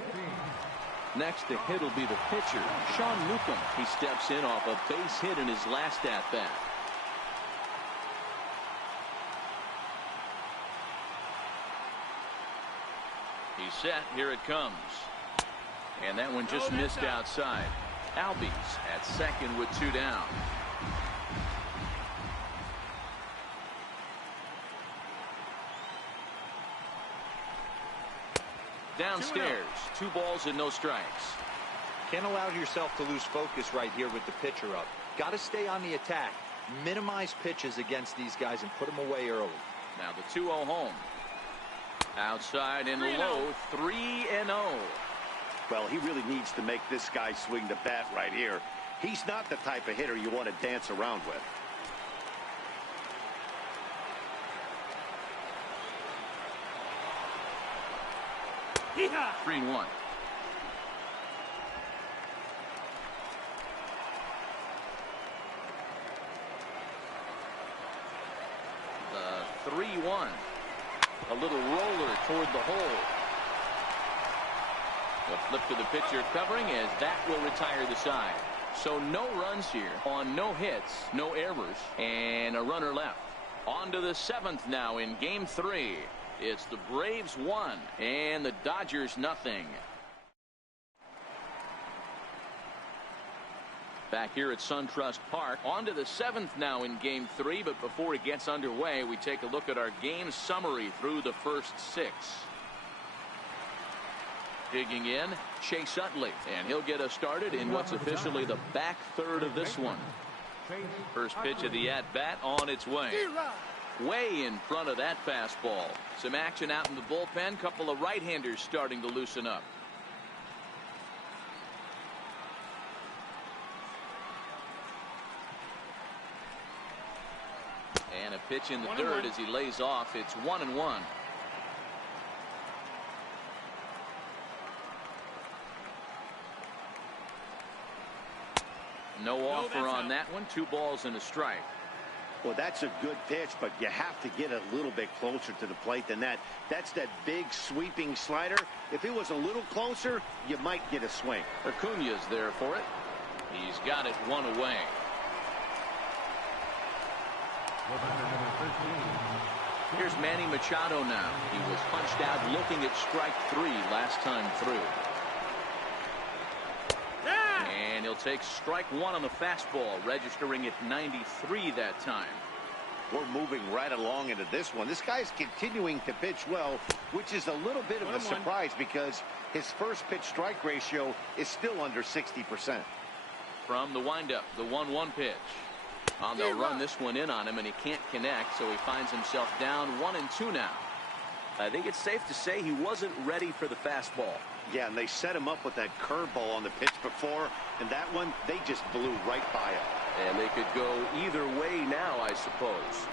Next to hit will be the pitcher, Sean Newcomb. He steps in off a base hit in his last at-bat. He's set. Here it comes. And that one just missed outside. Albies at second with 2 down. Downstairs, 2 balls and no strikes. Can't allow yourself to lose focus right here with the pitcher up. Got to stay on the attack. Minimize pitches against these guys and put them away early. Now the 2-0 home. Outside and low, 3-0. Well, he really needs to make this guy swing the bat right here. He's not the type of hitter you want to dance around with. Yeehaw! 3-1. The 3-1. A little roller toward the hole. The flip to the pitcher covering as that will retire the side. So no runs here on no hits, no errors, and a runner left. On to the 7th now in Game 3. It's the Braves 1 and the Dodgers nothing. Back here at SunTrust Park. On to the 7th now in Game 3, but before it gets underway, we take a look at our game summary through the first 6. Digging in, Chase Utley, and he'll get us started in what's officially the back third of this one. First pitch of the at-bat on its way. Way in front of that fastball. Some action out in the bullpen. Couple of right-handers starting to loosen up. And a pitch in the dirt as he lays off. It's 1-1. No offer on that one. 2 balls and a strike. Well, that's a good pitch, but you have to get a little bit closer to the plate than that. That's that big sweeping slider. If it was a little closer, you might get a swing. Acuna's there for it. He's got it 1 away. Here's Manny Machado now. He was punched out looking at strike 3 last time through. And he'll take strike 1 on the fastball, registering at 93 that time. We're moving right along into this one. This guy's continuing to pitch well, which is a little bit of a surprise because his first pitch strike ratio is still under 60%. From the windup, the 1-1 pitch. They'll run this one in on him, and he can't connect, so he finds himself down 1-2 now. I think it's safe to say he wasn't ready for the fastball. Yeah, and they set him up with that curveball on the pitch before, and that one, they just blew right by him. And they could go either way now, I suppose.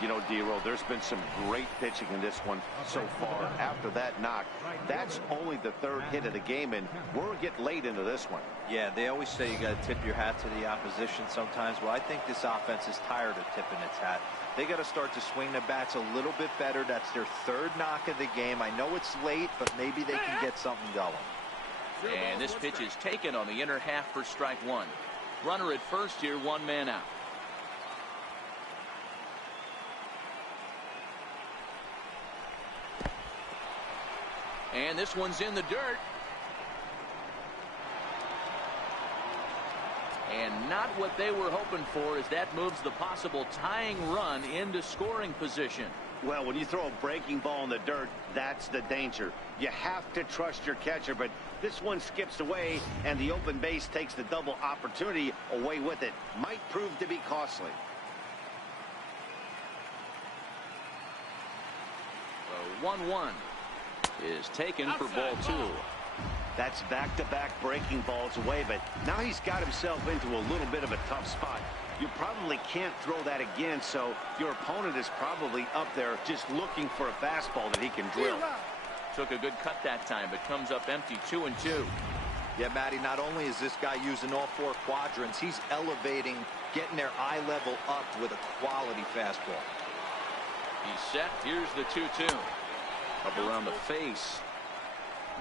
You know, D-Roll, there's been some great pitching in this one so far. After that knock, that's only the third hit of the game, and we're getting late into this one. Yeah, they always say you got to tip your hat to the opposition sometimes. Well, I think this offense is tired of tipping its hat. They got to start to swing the bats a little bit better. That's their third knock of the game. I know it's late, but maybe they can get something going. And this pitch is taken on the inner half for strike one. Runner at first here, one man out. And this one's in the dirt. And not what they were hoping for, as that moves the possible tying run into scoring position. Well, when you throw a breaking ball in the dirt, that's the danger. You have to trust your catcher, but this one skips away, and the open base takes the double opportunity away with it. Might prove to be costly. The 1-1 is taken for ball two. That's back-to-back breaking balls away, but now he's got himself into a little bit of a tough spot. You probably can't throw that again, so your opponent is probably up there just looking for a fastball that he can drill. Took a good cut that time, but comes up empty, 2-2. Yeah, Matty, not only is this guy using all four quadrants, he's elevating, getting their eye level up with a quality fastball. He's set. Here's the 2-2. Up around the face.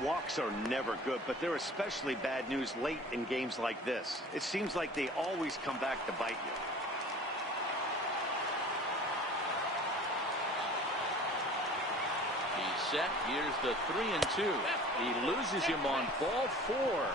Walks are never good, but they're especially bad news late in games like this. It seems like they always come back to bite you. He's set. Here's the 3-2. He loses him on ball four.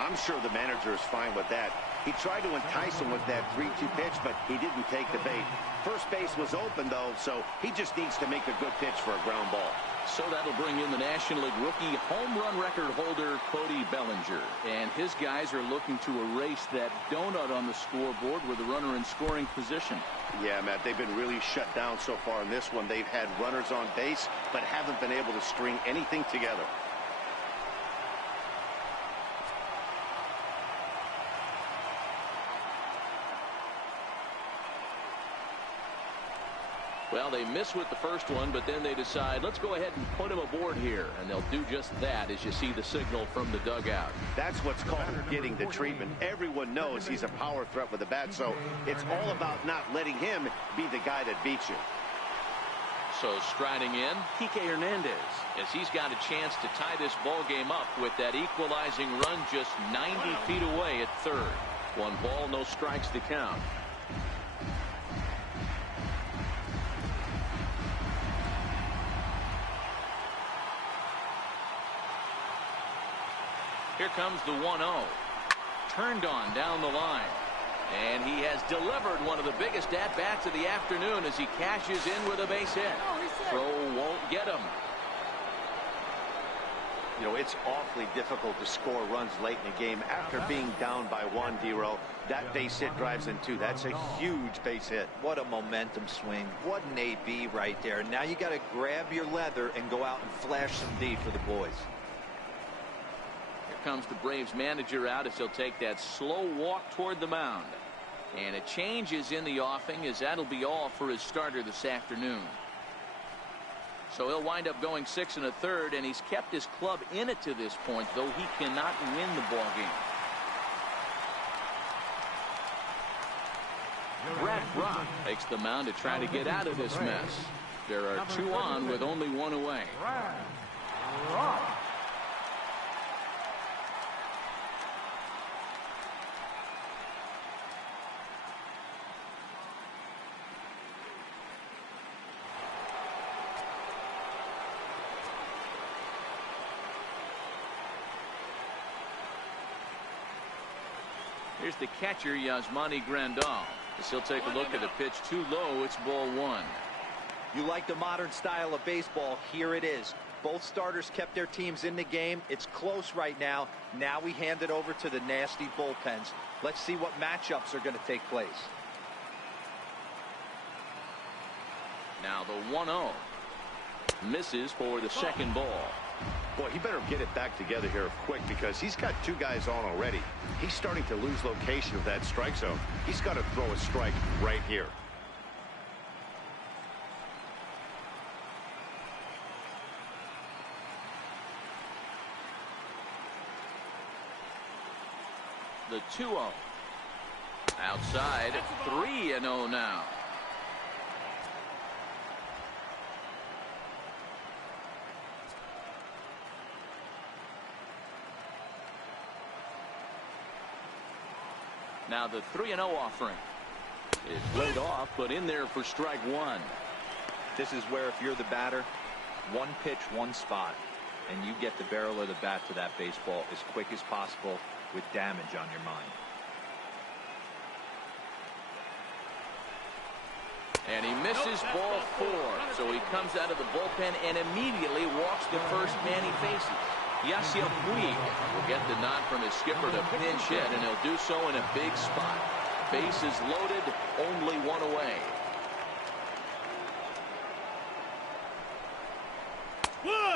I'm sure the manager is fine with that. He tried to entice him with that 3-2 pitch, but he didn't take the bait. First base was open, though, so he just needs to make a good pitch for a ground ball. So that'll bring in the National League rookie home run record holder, Cody Bellinger. And his guys are looking to erase that donut on the scoreboard with a runner in scoring position. Yeah, Matt, they've been really shut down so far in this one. They've had runners on base, but haven't been able to string anything together. Well, they miss with the first one, but then they decide, let's go ahead and put him aboard here. And they'll do just that as you see the signal from the dugout. That's what's called getting the treatment. Everyone knows he's a power threat with the bat, so it's all about not letting him be the guy that beats you. So striding in, Kike Hernandez, as he's got a chance to tie this ball game up with that equalizing run just 90 feet away at third. 1 ball, no strikes to count. Here comes the 1-0. Turned on down the line. And he has delivered one of the biggest at-bats of the afternoon as he cashes in with a base hit. Throw won't get him. You know, it's awfully difficult to score runs late in the game after being down by 1, D-Roll. That base hit drives in 2. That's a huge base hit. What a momentum swing. What an AB right there. Now you got to grab your leather and go out and flash some D for the boys. Comes the Braves manager out as he'll take that slow walk toward the mound. And a change is in the offing, as that'll be all for his starter this afternoon. So he'll wind up going 6 1/3, and he's kept his club in it to this point, though he cannot win the ball game. Brett Rock takes the mound to try to get out of this mess. There are 2 on with only 1 away. Rock. Here's the catcher, Yasmani Grandal, as he'll take a look at the pitch too low. It's ball 1. You like the modern style of baseball. Here it is. Both starters kept their teams in the game. It's close right now. Now we hand it over to the nasty bullpens. Let's see what matchups are going to take place. Now the 1-0. Misses for the second ball. Boy, he better get it back together here quick because he's got two guys on already. He's starting to lose location of that strike zone. He's got to throw a strike right here. The 2-0. Outside, 3-0 now. Now the 3-0 offering is laid off, but in there for strike one. This is where if you're the batter, one pitch, one spot, and you get the barrel of the bat to that baseball as quick as possible with damage on your mind. And he misses ball 4. So he comes out of the bullpen and immediately walks the first man he faces. Yasiel Puig will get the nod from his skipper to pinch hit, and he'll do so in a big spot. Bases loaded, only one away.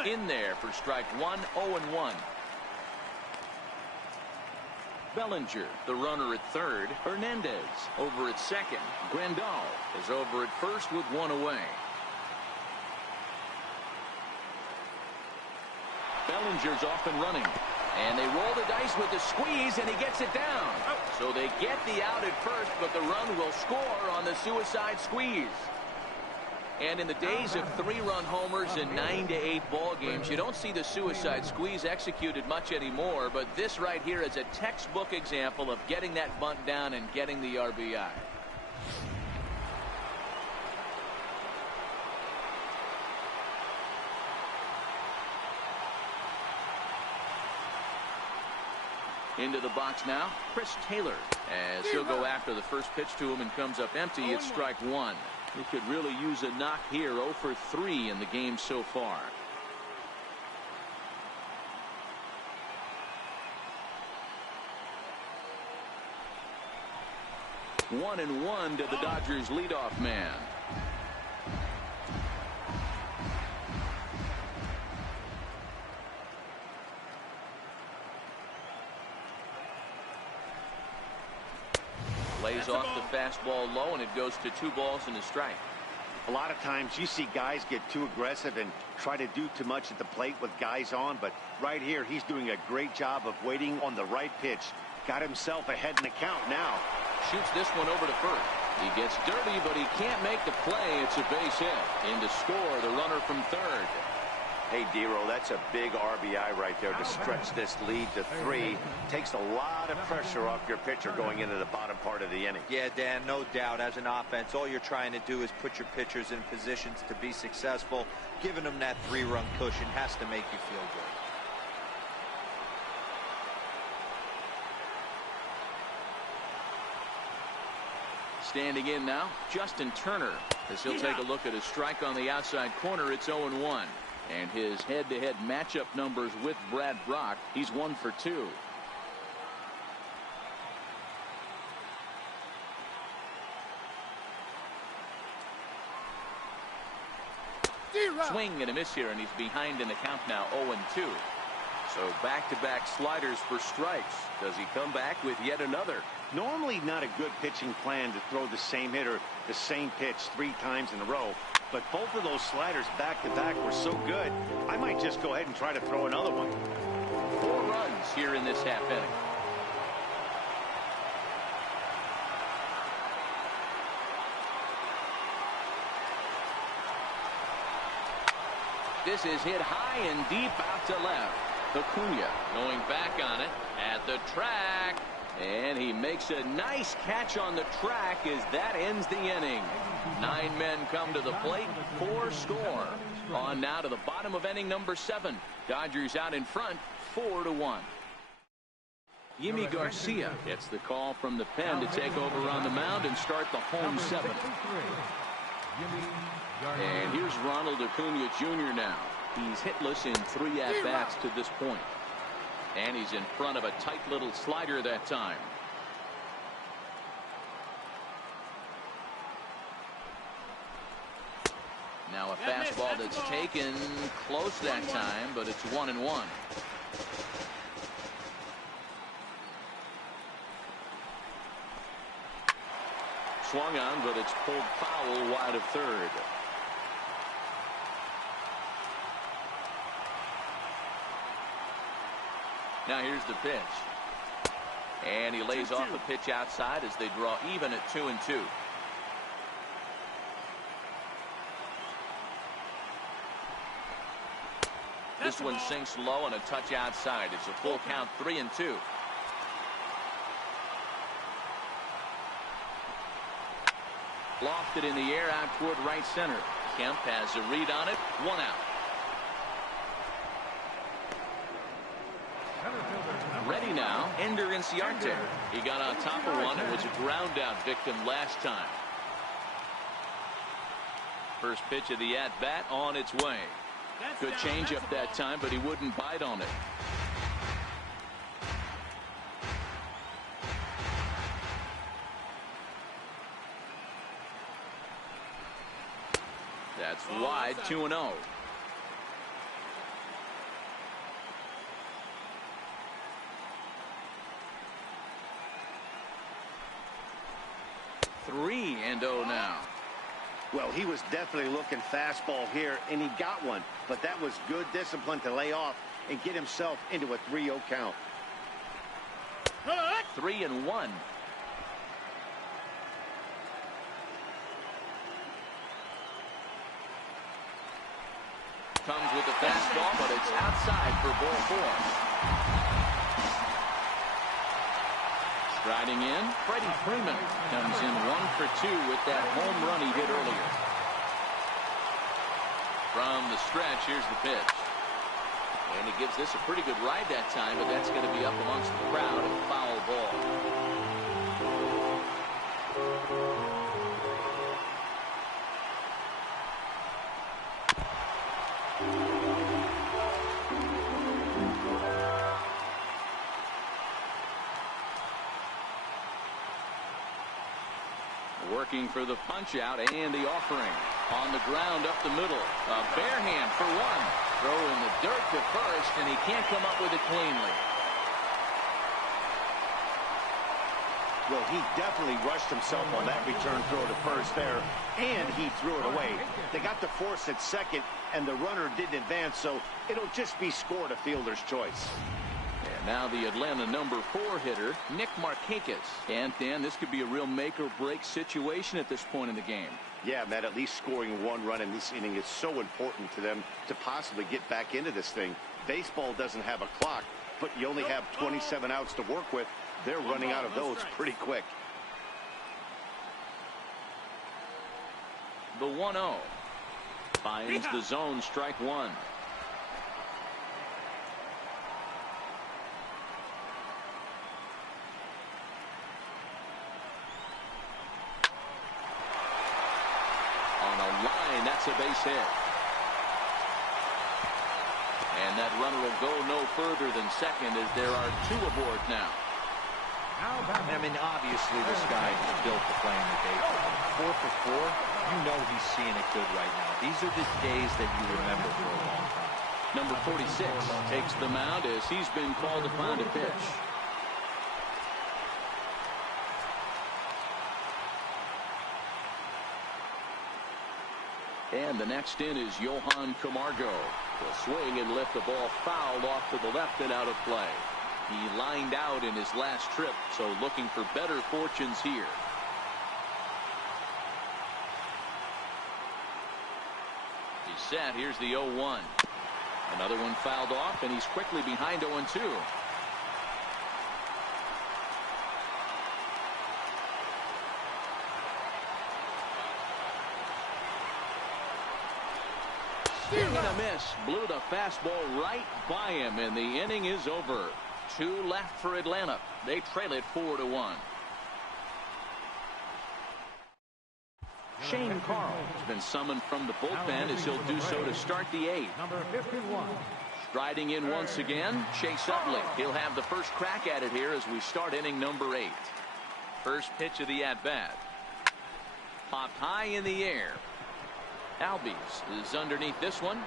In there for strike one, 0-1. Bellinger, the runner at third. Hernandez over at second. Grandal is over at first with one away. Bellinger's off and running, and they roll the dice with the squeeze, and he gets it down. So they get the out at first, but the run will score on the suicide squeeze. And in the days of 3-run homers in 9-8 ball games, you don't see the suicide squeeze executed much anymore, but this right here is a textbook example of getting that bunt down and getting the RBI. Into the box now, Chris Taylor, as he'll go after the first pitch to him and comes up empty. It's strike one. He could really use a knock here. 0 for 3 in the game so far. One and one to the Dodgers leadoff man. Lays off the fastball low, and it goes to 2 balls and a strike. A lot of times you see guys get too aggressive and try to do too much at the plate with guys on, but right here he's doing a great job of waiting on the right pitch. Got himself ahead in the count now. Shoots this one over to first. He gets dirty, but he can't make the play. It's a base hit. In to score the runner from third. Hey, Dero, that's a big RBI right there to stretch this lead to 3. Takes a lot of pressure off your pitcher going into the bottom part of the inning. Yeah, Dan, no doubt. As an offense, all you're trying to do is put your pitchers in positions to be successful. Giving them that 3-run cushion has to make you feel good. Standing in now, Justin Turner, as he'll take a look at a strike on the outside corner. It's 0-1. And his head-to-head matchup numbers with Brad Brock, he's 1 for 2. Swing and a miss here, and he's behind in the count now, 0-2. So back-to-back sliders for strikes. Does he come back with yet another? Normally not a good pitching plan to throw the same hitter the same pitch 3 times in a row, but both of those sliders back-to-back were so good, I might just go ahead and try to throw another one. 4 runs here in this half inning. This is hit high and deep out to left. Acuna going back on it at the track, and he makes a nice catch on the track as that ends the inning. 9 men come to the plate, 4 score. On now to the bottom of inning number 7. Dodgers out in front, 4-1. Yimi Garcia gets the call from the pen to take over on the mound and start the home 7th. And here's Ronald Acuna Jr. now. He's hitless in 3 at-bats to this point. And he's in front of a tight little slider that time. Now a fastball that's taken close that time, but it's 1-1. Swung on, but it's pulled foul wide of third. Now here's the pitch. And he lays off the pitch outside as they draw even at 2-2. This one sinks low and a touch outside. It's a full count, 3-2. Lofted in the air out toward right center. Kemp has a read on it. 1 out. Ready now, Ender Inciarte. He got on top of one and was a ground out victim last time. First pitch of the at-bat on its way. Good changeup that time, but he wouldn't bite on it. That's wide, 2-0. Three and 0 now. Well, he was definitely looking fastball here, and he got one. But that was good discipline to lay off and get himself into a 3-0 count. 3-1. Comes with the fastball, but it's outside for ball 4. Striding in, Freddie Freeman comes in 1 for 2 with that home run he hit earlier. From the stretch, here's the pitch. And he gives this a pretty good ride that time, but that's going to be up amongst the crowd, a foul ball. Working for the punch out and the offering. On the ground up the middle. A bare hand for 1. Throw in the dirt to first, and he can't come up with it cleanly. Well, he definitely rushed himself on that return throw to first there, and he threw it away. They got the force at second, and the runner didn't advance, so it'll just be scored a fielder's choice. And now the Atlanta number 4 hitter, Nick Markakis. And Dan, this could be a real make-or-break situation at this point in the game. Yeah, Matt, at least scoring 1 run in this inning is so important to them to possibly get back into this thing. Baseball doesn't have a clock, but you only have 27 outs to work with. They're running out of those pretty quick. The 1-0 finds the zone, strike 1. On a line, that's a base hit. And that runner will go no further than second as there are 2 aboard now. I mean, obviously this guy is built to play in the day. 4 for 4, you know he's seeing it good right now. These are the days that you remember for a long time. Number 46 takes the mound as he's been called upon to pitch. And the next in is Johan Camargo. Will swing and lift the ball foul off to the left and out of play. He lined out in his last trip, so looking for better fortunes here. He's set. Here's the 0-1. Another one fouled off, and he's quickly behind 0-2. Swing and a miss. Blew the fastball right by him, and the inning is over. 2 left for Atlanta. They trail it 4-1. Shane Carl has been summoned from the bullpen as he'll do so to start the 8th. Number 51. Striding in once again, Chase Utley. He'll have the first crack at it here as we start inning number 8. First pitch of the at-bat. Popped high in the air. Albies is underneath this one.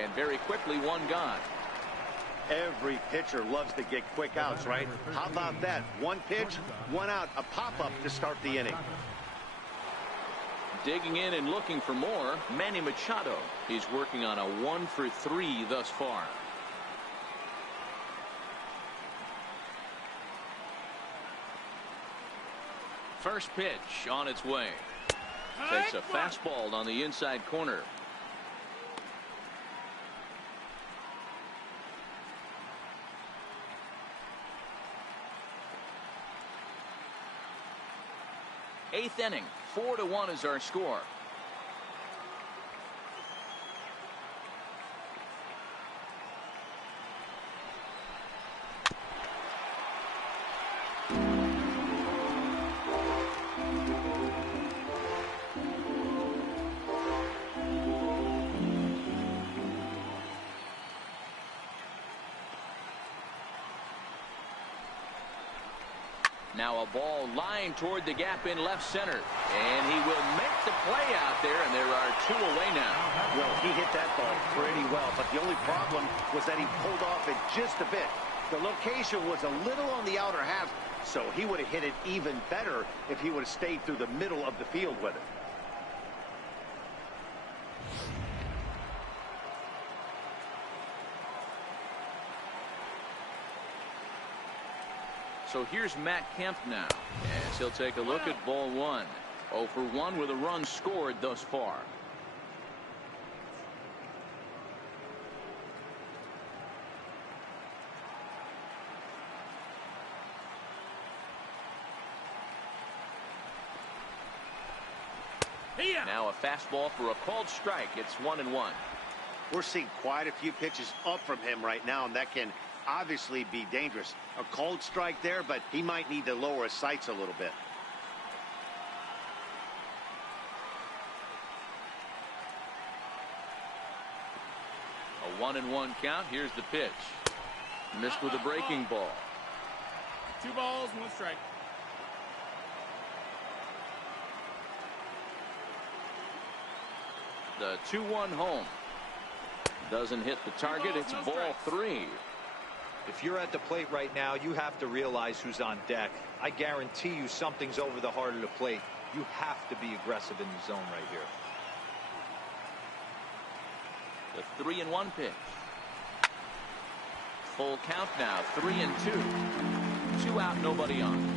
And very quickly, one gone. Every pitcher loves to get quick outs, right? How about that? One pitch, one out, a pop-up to start the inning. Digging in and looking for more, Manny Machado. He's working on a 1-for-3 thus far. First pitch on its way. Takes a fastball on the inside corner. Eighth inning, 4-1 is our score. Now a ball lined toward the gap in left center. And he will make the play out there, and there are 2 away now. Well, he hit that ball pretty well, but the only problem was that he pulled off it just a bit. The location was a little on the outer half, so he would have hit it even better if he would have stayed through the middle of the field with it. So here's Matt Kemp now, as he'll take a look at ball 1. 0 for 1 with a run scored thus far. Now a fastball for a called strike. It's 1-1. We're seeing quite a few pitches up from him right now, and that can obviously be dangerous. A cold strike there, but he might need to lower his sights a little bit. A 1-1 count. Here's the pitch. Missed with a breaking ball. 2 balls, 1 strike. The 2-1 home. Doesn't hit the target. It's ball 3. If you're at the plate right now, you have to realize who's on deck. I guarantee you something's over the heart of the plate. You have to be aggressive in the zone right here. The 3-1 pitch. Full count now. 3-2. 2 out, nobody on.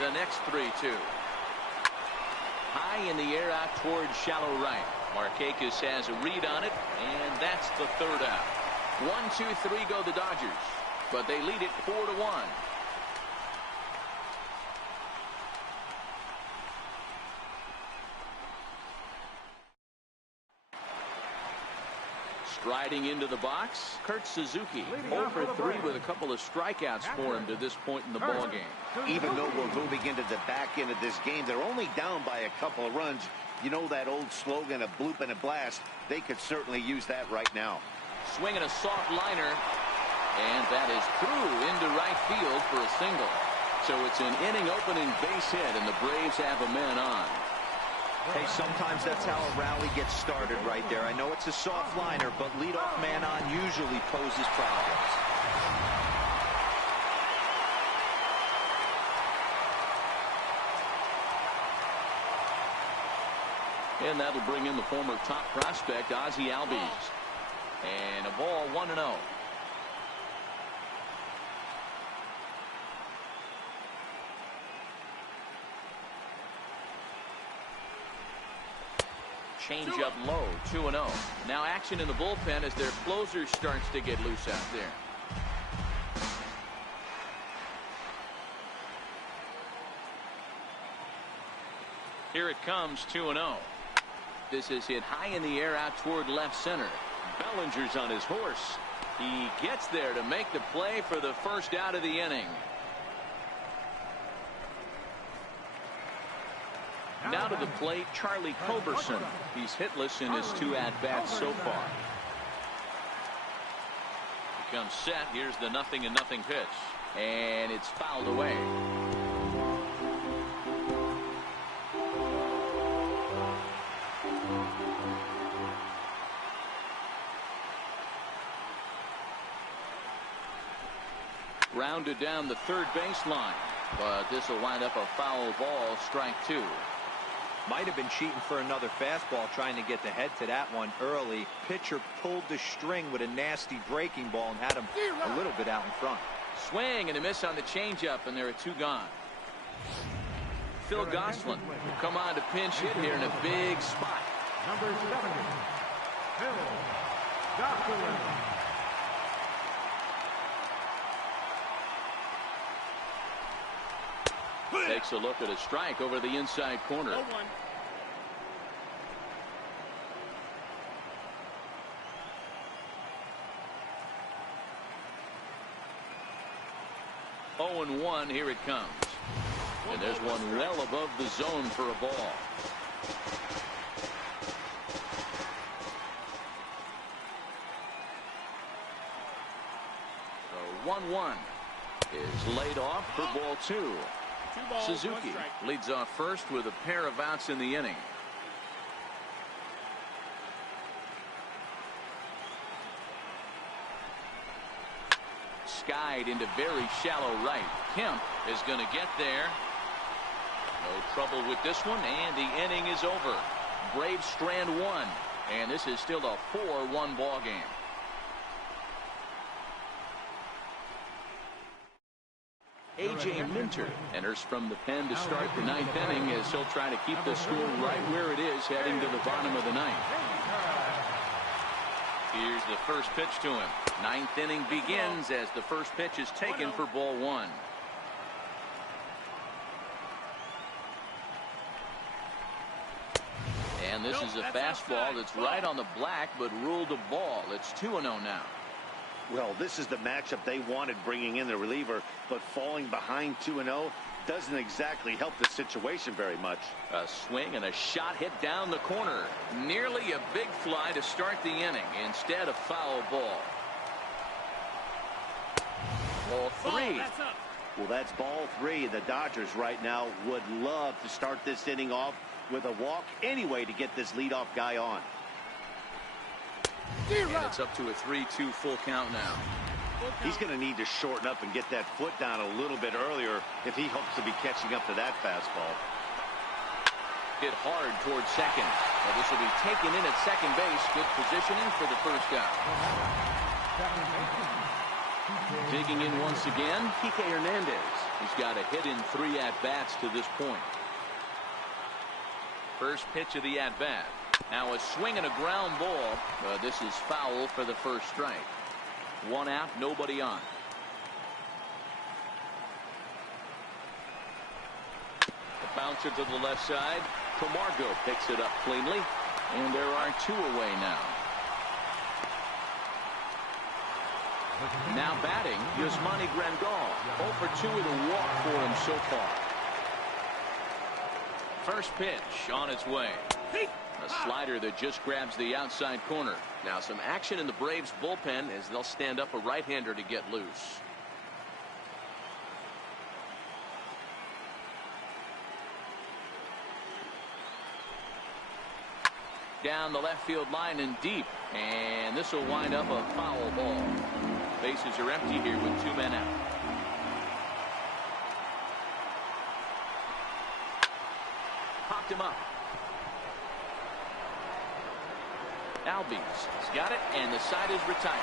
The next 3-2. High in the air out towards shallow right. Markakis has a read on it, and that's the 3rd out. 1-2-3 go the Dodgers, but they lead it 4-1. Striding into the box, Kurt Suzuki. 0 for 3 with a couple of strikeouts for him to this point in the ballgame. Even though we're moving into the back end of this game, they're only down by a couple of runs. You know that old slogan, a bloop and a blast. They could certainly use that right now. Swinging a soft liner, and that is through into right field for a single. So it's an inning opening base hit, and the Braves have a man on. Hey, sometimes that's how a rally gets started right there. I know it's a soft liner, but leadoff man on usually poses problems. And that'll bring in the former top prospect, Ozzie Albies. And a ball 1-0. Change-up low, 2-0. Now action in the bullpen as their closer starts to get loose out there. Here it comes, 2-0. This is hit high in the air out toward left center. Bellinger's on his horse. He gets there to make the play for the first out of the inning. Now to the plate, Charlie Culberson. He's hitless in his 2 at-bats so far. He comes set. Here's the 0-0 pitch. And it's fouled away. Rounded down the third baseline. But this will wind up a foul ball, strike 2. Might have been cheating for another fastball, trying to get the head to that one early. Pitcher pulled the string with a nasty breaking ball and had him a little bit out in front. Swing and a miss on the changeup, and there are 2 gone. Phil Gosselin will come on to pinch hit here in a big spot. Number 70, Phil Gosselin. Takes a look at a strike over the inside corner. 0-1. Here it comes. And there's one well above the zone for a ball. So 1-1 is laid off for ball 2. Suzuki leads off first with a pair of outs in the inning. Skied into very shallow right. Kemp is going to get there. No trouble with this one, and the inning is over. Braves strand 1, and this is still a 4-1 ball game. A.J. Minter enters from the pen to start the 9th inning as he'll try to keep the score right where it is heading to the bottom of the 9th. Here's the first pitch to him. 9th inning begins as the first pitch is taken for ball 1. And this is a fastball that's right on the black but ruled a ball. It's 2-0 now. Well, this is the matchup they wanted, bringing in the reliever, but falling behind 2-0 doesn't exactly help the situation very much. A swing and a shot hit down the corner. Nearly a big fly to start the inning. Instead, a foul ball. Ball 3. Well, that's ball 3. The Dodgers right now would love to start this inning off with a walk anyway to get this leadoff guy on. And it's up to a 3-2 full count now. He's going to need to shorten up and get that foot down a little bit earlier if he hopes to be catching up to that fastball. Hit hard towards second. Well, this will be taken in at second base. Good positioning for the first out. Digging in once again, Kike Hernandez. He's got a hit in 3 at-bats to this point. First pitch of the at-bat. Now a swing and a ground ball. This is foul for the first strike. 1 out, nobody on. The bouncer to the left side. Camargo picks it up cleanly. And there are 2 away now. Now batting, Yasmani Grandal. 0 for 2 with a walk for him so far. First pitch on its way. A slider that just grabs the outside corner. Now some action in the Braves bullpen as they'll stand up a right-hander to get loose. Down the left field line and deep. And this will wind up a foul ball. Bases are empty here with 2 men out. Popped him up. Albies has got it, and the side is retired.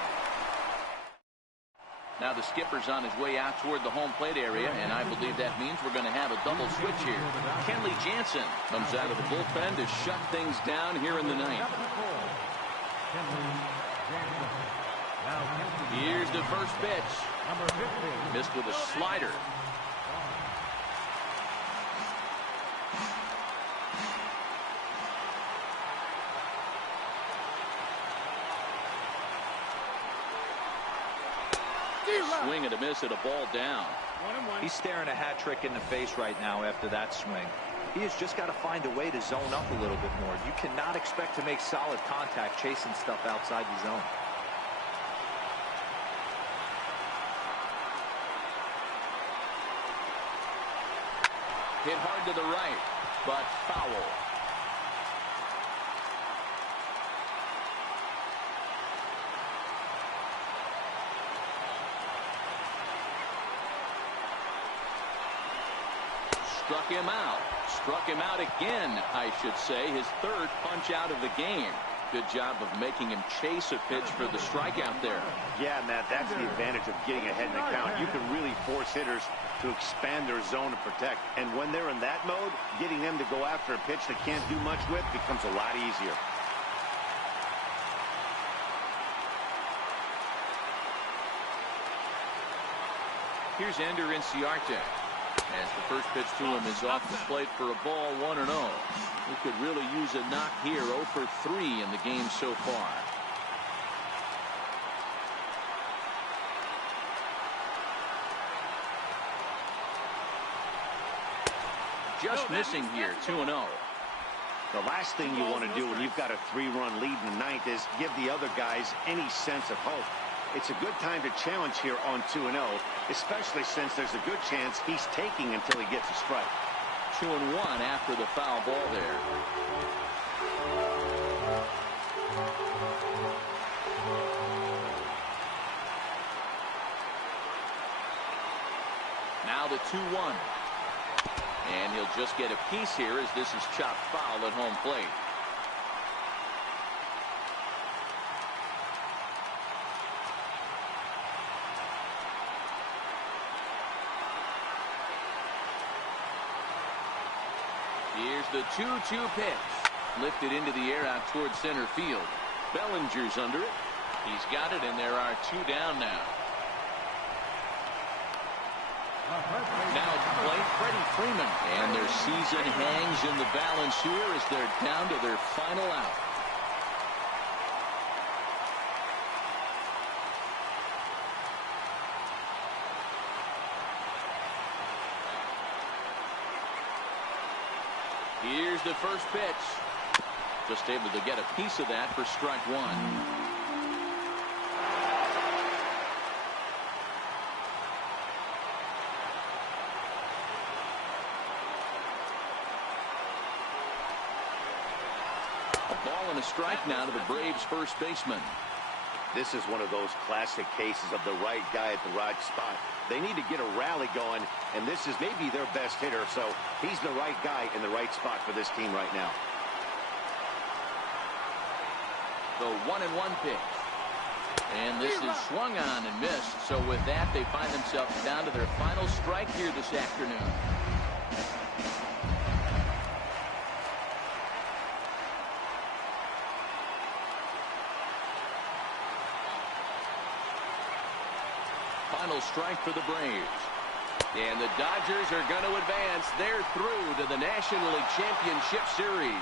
Now the skipper's on his way out toward the home plate area, and I believe that means we're going to have a double switch here. Kenley Jansen comes out of the bullpen to shut things down here in the ninth. Here's the first pitch. Missed with a slider. Swing and a miss at a ball down. He's staring a hat trick in the face right now after that swing. He has just got to find a way to zone up a little bit more. You cannot expect to make solid contact chasing stuff outside the zone. Hit hard to the right, but foul. Struck him out. Struck him out again, I should say. His third punch out of the game. Good job of making him chase a pitch for the strikeout there. Yeah, Matt, that's the advantage of getting ahead in the count. You can really force hitters to expand their zone and protect. And when they're in that mode, getting them to go after a pitch they can't do much with becomes a lot easier. Here's Ender Inciarte. As the first pitch to him is off the plate for a ball, 1-0. He could really use a knock here. 0 for 3 in the game so far. Just missing here. 2-0. The last thing you want to do when you've got a 3-run lead in the ninth is give the other guys any sense of hope. It's a good time to challenge here on 2-0, especially since there's a good chance he's taking until he gets a strike. 2-1 after the foul ball there. Now the 2-1. And he'll just get a piece here as this is chopped foul at home plate. Here's the 2-2 pitch. Lifted into the air out towards center field. Bellinger's under it. He's got it, and there are 2 down now. Now at the plate, Freddie Freeman. And their season hangs in the balance here as they're down to their final out. Here's the first pitch. Just able to get a piece of that for strike 1. A ball and a strike now to the Braves' first baseman. This is one of those classic cases of the right guy at the right spot. They need to get a rally going, and this is maybe their best hitter, so he's the right guy in the right spot for this team right now. The 1-1 pitch. And this is swung on and missed. So with that, they find themselves down to their final strike here this afternoon. Final strike for the Braves. And the Dodgers are going to advance. They're through to the National League Championship Series.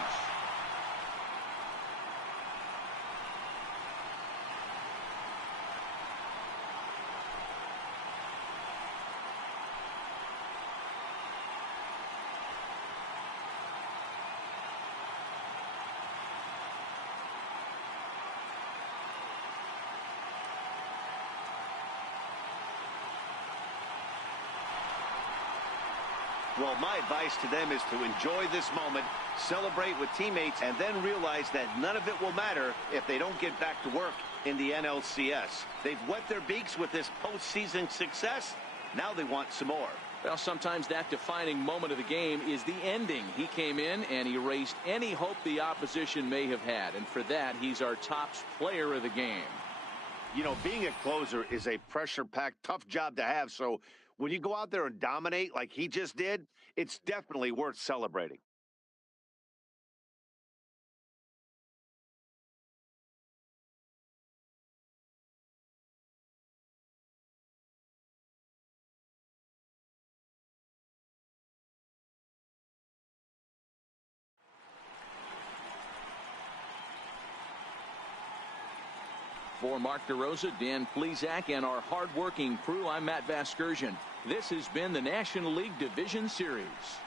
Well, my advice to them is to enjoy this moment, celebrate with teammates, and then realize that none of it will matter if they don't get back to work in the NLCS. They've wet their beaks with this postseason success. Now they want some more. Well, sometimes that defining moment of the game is the ending. He came in and erased any hope the opposition may have had. And for that, he's our top player of the game. You know, being a closer is a pressure-packed, tough job to have. So when you go out there and dominate like he just did, it's definitely worth celebrating. For Mark DeRosa, Dan Plesac, and our hard-working crew, I'm Matt Vasgersian. This has been the National League Division Series.